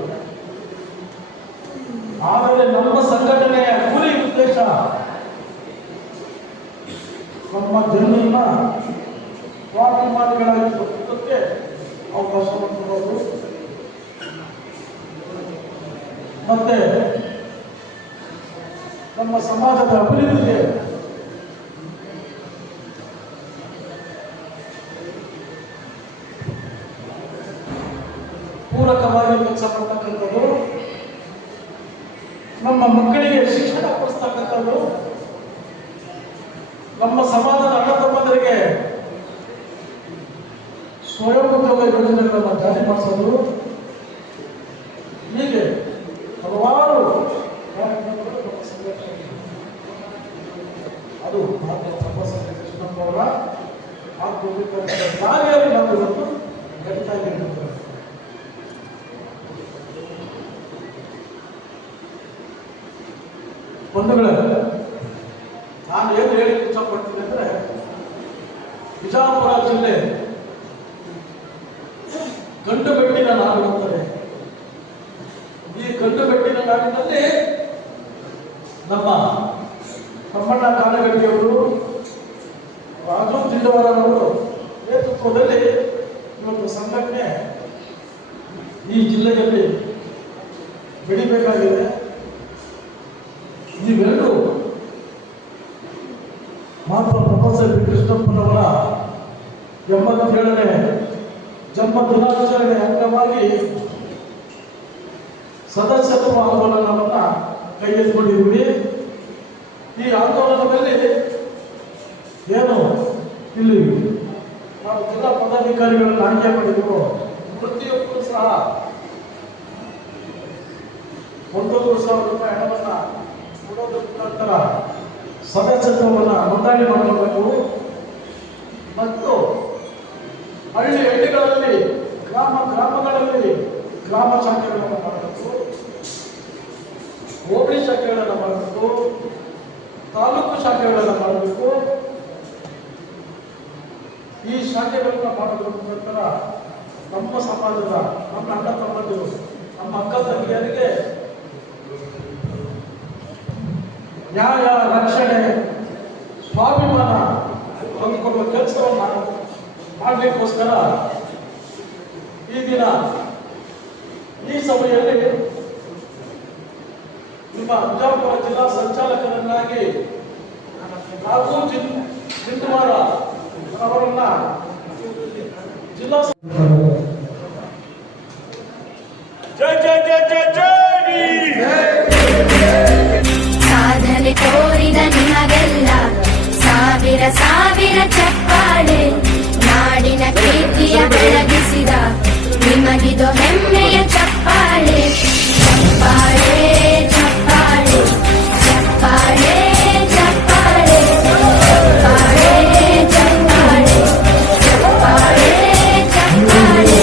ಆದರೆ ನಮ್ಮ ಸಂಘಟನೆಯ ಗುರಿ ಉದ್ದೇಶ ನಮ್ಮ ಜನರನ್ನ ಸ್ವಾಭಿಮಾನಿಗಳಾಗಿ ಬದುಕುವುದಕ್ಕೆ ಅವಕಾಶವನ್ನು ಕೊಡೋದು, ಮತ್ತೆ ನಮ್ಮ ಸಮಾಜದ ಅಭಿವೃದ್ಧಿಗೆ ಪೂರಕವಾಗಿ ಕೆಲಸ ಮಾಡ್ತಕ್ಕಂಥದ್ದು, ನಮ್ಮ ಮಕ್ಕಳಿಗೆ ಶಿಕ್ಷಣ ಕೊಡಿಸ್ತಕ್ಕಂಥದ್ದು, ನಮ್ಮ ಸಮಾಜದ ಅಣ್ಣ ತಮ್ಮಂದರಿಗೆ ಸ್ವಯಂ ಉದ್ಯೋಗ ಯೋಜನೆಗಳನ್ನು ಜಾರಿ ಮಾಡಿಸೋದು, ಹೀಗೆ ಹಲವಾರು ಕಾರ್ಯಕ್ರಮಗಳು ನಮ್ಮ ಸಂಘಟನೆ. ಅದು ಪ್ರೊಫೆಸರ್ ಕೃಷ್ಣಪ್ಪನವರ ದಾರಿಯಲ್ಲಿ ನಾವು ಇವತ್ತು ನಡೀತಾ ಇದ್ದೀವಿ. ಬಂಧುಗಳೇ, ನಾನು ಏನು ಹೇಳಿಕ್ಕೆ ಇಷ್ಟಪಡ್ತೀನಿ ಅಂದರೆ, ಬಿಜಾಪುರ ಜಿಲ್ಲೆ ಗಂಡು ಬೆಟ್ಟಿನ ನಾಡು ಅಂತಾರೆ. ಈ ಗಂಡು ಬೆಟ್ಟಿನ ನಾಡಿನಲ್ಲಿ ನಮ್ಮ ತಮ್ಮಣ್ಣ ಕಾನಗಡ್ಡಿಯವರು, ರಾಜು ಜಿಂಡವರವರು ನೇತೃತ್ವದಲ್ಲಿ ಇವತ್ತು ಸಂಘಟನೆ ಈ ಜಿಲ್ಲೆಯಲ್ಲಿ ಬೆಳಿಬೇಕಾಗಿದೆ. ಇವೆರಡು ಮಾತ್ರ ಪ್ರೊಫೆಸರ್ ಬಿ ಕೃಷ್ಣಪ್ಪನವರ 87ನೇ ಜನ್ಮ ದಿನಾಚರಣೆ ಅಂಗವಾಗಿ ಸದಸ್ಯತ್ವ ಆಂದೋಲನವನ್ನು ಕೈಗೆತ್ತಿಕೊಂಡಿದ್ದೀವಿ. ಈ ಆಂದೋಲನದಲ್ಲಿ ಏನು ಇಲ್ಲಿ ನಾವು ಜಿಲ್ಲಾ ಪದಾಧಿಕಾರಿಗಳನ್ನು ಆಯ್ಕೆ ಮಾಡಿದ್ರು, ಪ್ರತಿಯೊಬ್ಬರು ಸಹ 1,000 ರೂಪಾಯಿ ಹಣವನ್ನು ಕೊಡೋದ್ರ ಮುಖಾಂತರ ಸದಸ್ಯತ್ವವನ್ನು ನೋಂದಣಿ ಮಾಡಬೇಕು ಮತ್ತು ಹಳ್ಳಿ ಹಳ್ಳಿಗಳಲ್ಲಿ ಗ್ರಾಮಗಳಲ್ಲಿ ಗ್ರಾಮ ಶಾಖೆಗಳನ್ನು ಮಾಡಬೇಕು, ಹೋಬಳಿ ಶಾಖೆಗಳನ್ನು ಮಾಡಬೇಕು, ತಾಲೂಕು ಶಾಖೆಗಳನ್ನು ಮಾಡಬೇಕು. ಈ ಶಾಖೆಗಳನ್ನು ಮಾಡೋದ್ರ ಮುಖಾಂತರ ನಮ್ಮ ಸಮಾಜದ, ನಮ್ಮ ಅಣ್ಣ ತಮ್ಮಂದಿರು, ನಮ್ಮ ಅಕ್ಕ ತಂಗಿಯರಿಗೆ ನ್ಯಾಯ, ರಕ್ಷಣೆ, ಸ್ವಾಭಿಮಾನ ತಂದುಕೊಡುವ ಕೆಲಸವನ್ನು ಮಾಡಲಿಕ್ಕೋಸ್ಕರ ಈ ದಿನ ಈ ಸಭೆಯಲ್ಲಿ ನಿಮ್ಮ ಬಿಜಾಪುರ ಜಿಲ್ಲಾ ಸಂಚಾಲಕರನ್ನಾಗಿ ರಾಜು ಜಿಂಡವಾರ ಅವರನ್ನ ಜಿಲ್ಲಾ ಸಾಧನೆ ತೋರಿದ ನಿಮಗೆಲ್ಲ ಸಾವಿರ ಸಾವಿರ ಚಪ್ಪಾಳೆ, ನಾಡಿನ ಕೀರ್ತಿಯ ಬೆಳಗಿಸಿದ ನಿಮಗಿದು ಹೆಮ್ಮೆಯ ಚಪ್ಪಾಳೆ. ಚಪ್ಪಾಳೆ ಚಪ್ಪಾಳೆ ಚಪ್ಪಾಳೆ ಚಪ್ಪಾಳೆ ಚಪ್ಪಾಳೆ ಚಪ್ಪಾಳೆ ಚಪ್ಪಾಳೆ ಚಪ್ಪಾಳೆ.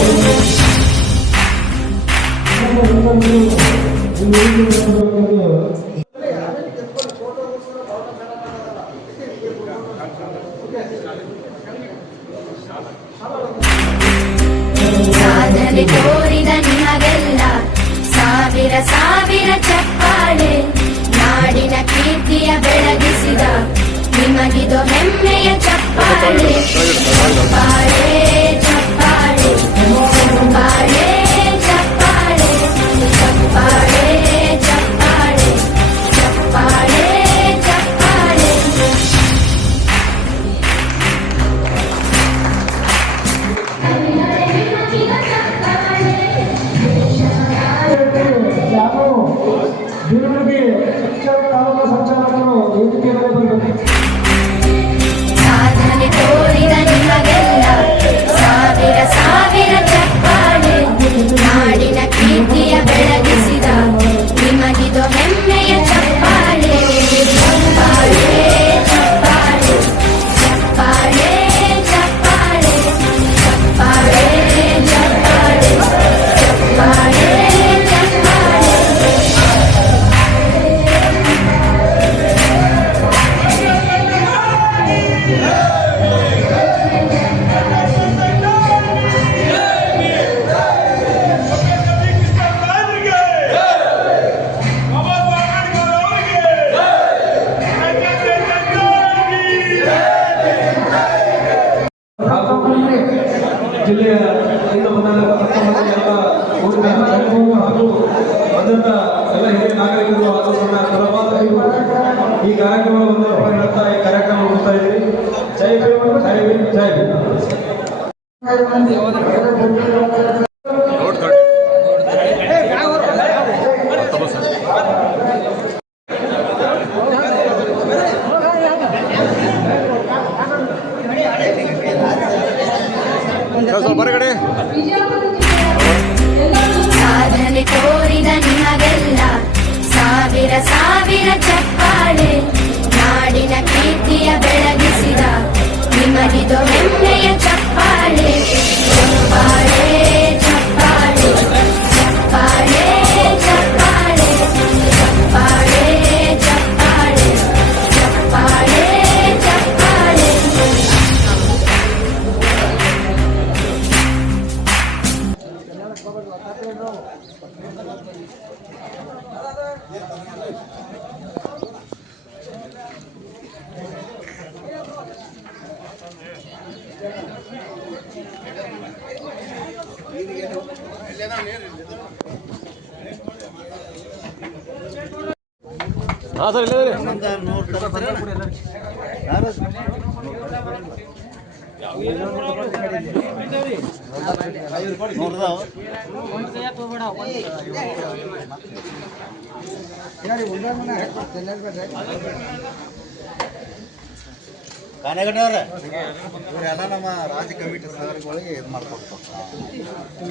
ಸಾಧನೆ ತೋರಿದ ನಿಮಗೆಲ್ಲ ಸಾವಿರ ಸಾವಿರ ಚಪ್ಪಾಳೆ, ನಾಡಿನ ಕೀರ್ತಿಯ ಬೆಳಗಿಸಿದ ನಿಮಗಿದು ಹೆಮ್ಮೆಯ ಚಪ್ಪಾಳೆ. ಚಪ್ಪಾಳೆ ಚಪ್ಪಾಳೆ ಚಪ್ಪಾಳೆ ಚಪ್ಪಾಳೆ ಚಪ್ಪಾಳೆ ಚಪ್ಪಾಳೆ ಚಪ್ಪಾಳೆ ಚಪ್ಪಾಳೆ. ಸಂಚಾಲಕರು ವೇದಿಕೆ ಮೇಲೆ ಬರಬೇಕು. ಸಾಧನೆ ತೋರಿದ ನಿಮಗೆಲ್ಲ ಸಾವಿರ ಸಾವಿರ ಚಪ್ಪಾಳೆ, ನಾಡಿನ ಕೀರ್ತಿಯ ಬೆಳಗಿಸಿದ ನಿಮಗಿದು ಹೆಮ್ಮೆಯ ಚಪ್ಪಾಳೆ. ಚಪ್ಪಾಳೆ ಚಪ್ಪಾಳೆ ಚಪ್ಪಾಳೆ ಚಪ್ಪಾಳೆ ಚಪ್ಪಾಳೆ ಚಪ್ಪಾಳೆ ಚಪ್ಪಾಳೆ ಚಪ್ಪಾಳೆ. ಜಿಲ್ಲೆಯ ರೈತ ಬಂಧುಗಳ ಊರಿನ ಜನರು ಹಾಗೂ ಬಂದಂತ ಎಲ್ಲ ಹಿರಿಯ ನಾಗರಿಕರು ಹಾಗೂ ನನ್ನ ಕುಲಬಾಂಧವರು ಈ ಕಾರ್ಯಕ್ರಮವನ್ನು ನಡೆಸ್ತಾ ಈ ಕಾರ್ಯಕ್ರಮ ಮುಗಿಸ್ತಾ ಇದ್ದೀವಿ. ಜೈ ಭೀಮ್ ಜೈ ಭೀಮ್ ಜೈ ಭೀಮ್. ಸಾಧನೆ ತೋರಿದ ನಿಮಗೆಲ್ಲ ಸಾವಿರ ಸಾವಿರ ಚಪ್ಪಾಳೆ, ನಾಡಿನ ಕೀರ್ತಿಯ ಬೆಳಗಿಸಿದ ನಿಮಗಿದು ಹೆಮ್ಮೆಯ ಚಪ್ಪಾಳೆ. ಚಪ್ಪಾಳೆ ಚಪ್ಪಾಳೆ ಚಪ್ಪಾಳೆ ಚಪ್ಪಾಳೆ ಚಪ್ಪಾಳೆ ಚಪ್ಪಾಳೆ ಹಾಂ ಸರ್ ಇಲ್ಲ ಕಾನೆಗಡ್ಡೆಯವ್ರೆ ಇವರೆಲ್ಲ ನಮ್ಮ ರಾಜ್ಯ ಕಮಿಟಿ ಸರ್ಗಳಿಗೆ ಇದು ಮಾಡ್ಕೊಡ್ತಾರೆ.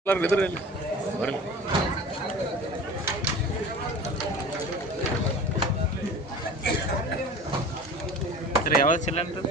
ಎಲ್ಲರೂ ಎದುರಲ್ಲಿ ಬರಲಿ. ಸರ್ ಯಾವ್ದು ಸಿಲಿಂಡರ್